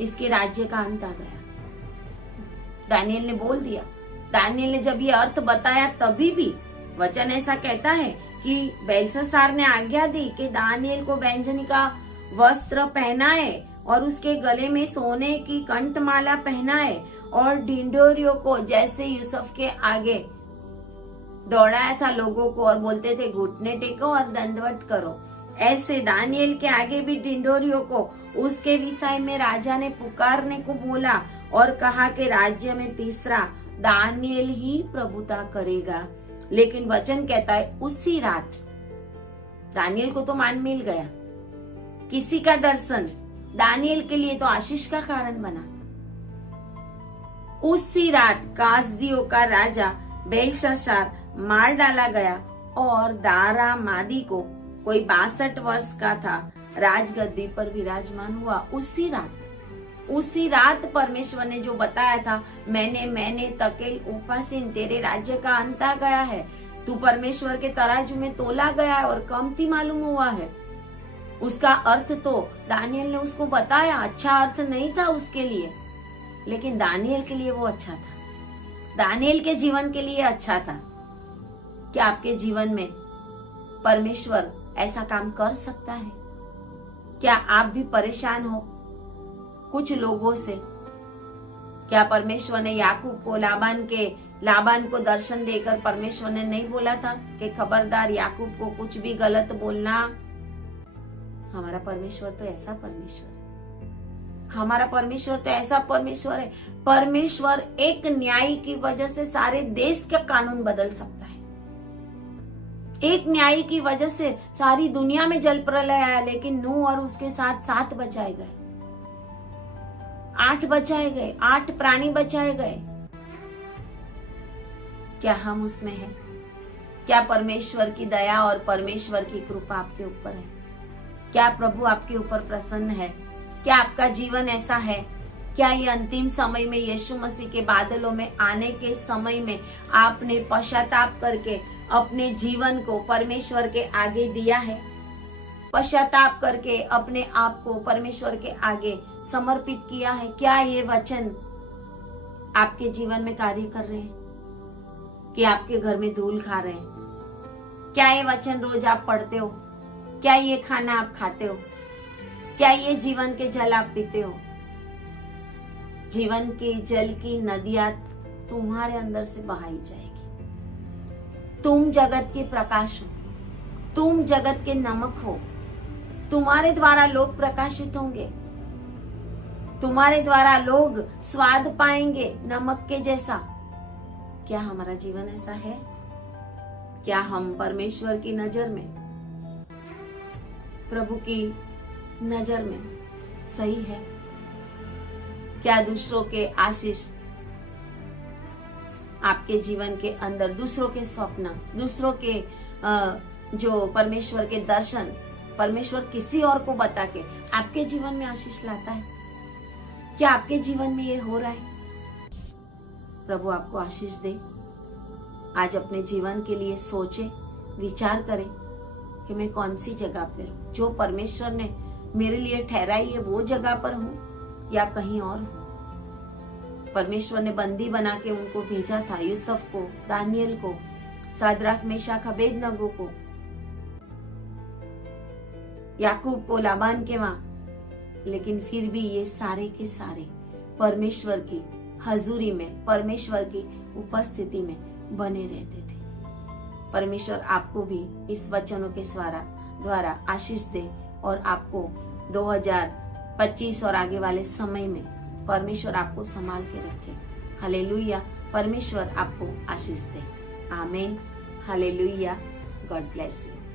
इसके राज्य का अंत आ गया। दानियल ने बोल दिया। दानियल ने जब ये अर्थ बताया तभी भी वचन ऐसा कहता है कि बेलशस्सार ने आज्ञा दी कि दानियल को बैंजनी का वस्त्र पहनाए और उसके गले में सोने की कंठमाला पहनाए और ढिंढोरियों को जैसे यूसुफ के आगे दौड़ाया था लोगों को और बोलते थे घुटने टेको और दंडवत करो, ऐसे दानियल के आगे भी ढिंढोरियों को उसके विषय में राजा ने पुकारने को बोला और कहा कि राज्य में तीसरा दानियल ही प्रभुता करेगा। लेकिन वचन कहता है उसी रात दानियल को तो मान मिल गया। किसी का दर्शन दानियल के लिए तो आशीष का कारण बना। उसी रात कासदियों का राजा बेलशस्सार मार डाला गया और दारा मादी को, कोई 62 वर्ष का था, राजगद्दी पर विराजमान हुआ। उसी रात परमेश्वर ने जो बताया था, मैंने तकेल उपासीन, तेरे राज्य का अंत आ गया है, तू परमेश्वर के तराजू में तोला गया है और कमती मालूम हुआ है। उसका अर्थ तो दानियल ने उसको बताया। अच्छा अर्थ नहीं था उसके लिए, लेकिन दानियल के लिए वो अच्छा था। दानियल के जीवन के लिए अच्छा था। क्या आपके जीवन में परमेश्वर ऐसा काम कर सकता है? क्या आप भी परेशान हो कुछ लोगों से? क्या परमेश्वर ने याकूब को लाबान के लाबान को दर्शन देकर परमेश्वर ने नहीं बोला था कि खबरदार याकूब को कुछ भी गलत बोलना। हमारा परमेश्वर तो ऐसा परमेश्वर है, हमारा परमेश्वर तो ऐसा परमेश्वर है। परमेश्वर एक न्यायी की वजह से सारे देश का कानून बदल सकता है। एक न्यायी की वजह से सारी दुनिया में जल प्रलय आया, लेकिन नूह और उसके साथ 7 बचाए गए, 8 बचाए गए, 8 प्राणी बचाए गए। क्या हम उसमें हैं? क्या परमेश्वर की दया और परमेश्वर की कृपा आपके ऊपर है? क्या प्रभु आपके ऊपर प्रसन्न है? क्या आपका जीवन ऐसा है? क्या ये अंतिम समय में यीशु मसीह के बादलों में आने के समय में आपने पश्चाताप करके अपने जीवन को परमेश्वर के आगे दिया है? पश्चाताप करके अपने आप को परमेश्वर के आगे समर्पित किया है? क्या ये वचन आपके जीवन में कार्य कर रहे हैं कि आपके घर में धूल खा रहे हैं? क्या ये वचन रोज आप पढ़ते हो? क्या ये खाना आप खाते हो? क्या ये जीवन के जल आप पीते हो? जीवन के जल की नदियां तुम्हारे अंदर से बहाई जाएगी। तुम जगत के प्रकाश हो, तुम जगत के नमक हो। तुम्हारे द्वारा लोग प्रकाशित होंगे, तुम्हारे द्वारा लोग स्वाद पाएंगे नमक के जैसा। क्या हमारा जीवन ऐसा है? क्या हम परमेश्वर की नजर में, प्रभु की नजर में सही है? क्या दूसरों के आशीष आपके जीवन के अंदर, दूसरों के स्वप्न, दूसरों के जो परमेश्वर के दर्शन परमेश्वर किसी और को बता के आपके जीवन में आशीष लाता है? क्या आपके जीवन में ये हो रहा है? प्रभु आपको आशीष दे। आज अपने जीवन के लिए सोचे, विचार करें कि मैं कौन सी जगह पर हूँ। जो परमेश्वर ने मेरे लिए ठहराई है वो जगह पर हूँ या कहीं और हूँ। परमेश्वर ने बंदी बना के उनको भेजा था, यूसुफ को, दानियल को, शाद्राक मेशक अबेदनगो को, याकूब को लाबान के वहां। लेकिन फिर भी ये सारे के सारे परमेश्वर की हजूरी में, परमेश्वर की उपस्थिति में बने रहते थे। परमेश्वर आपको भी इस वचनों के द्वारा आशीष दे और आपको 2025 और आगे वाले समय में परमेश्वर आपको संभाल के रखे। हालेलुया। परमेश्वर आपको आशीष दे। आमीन। हालेलुया। God bless you.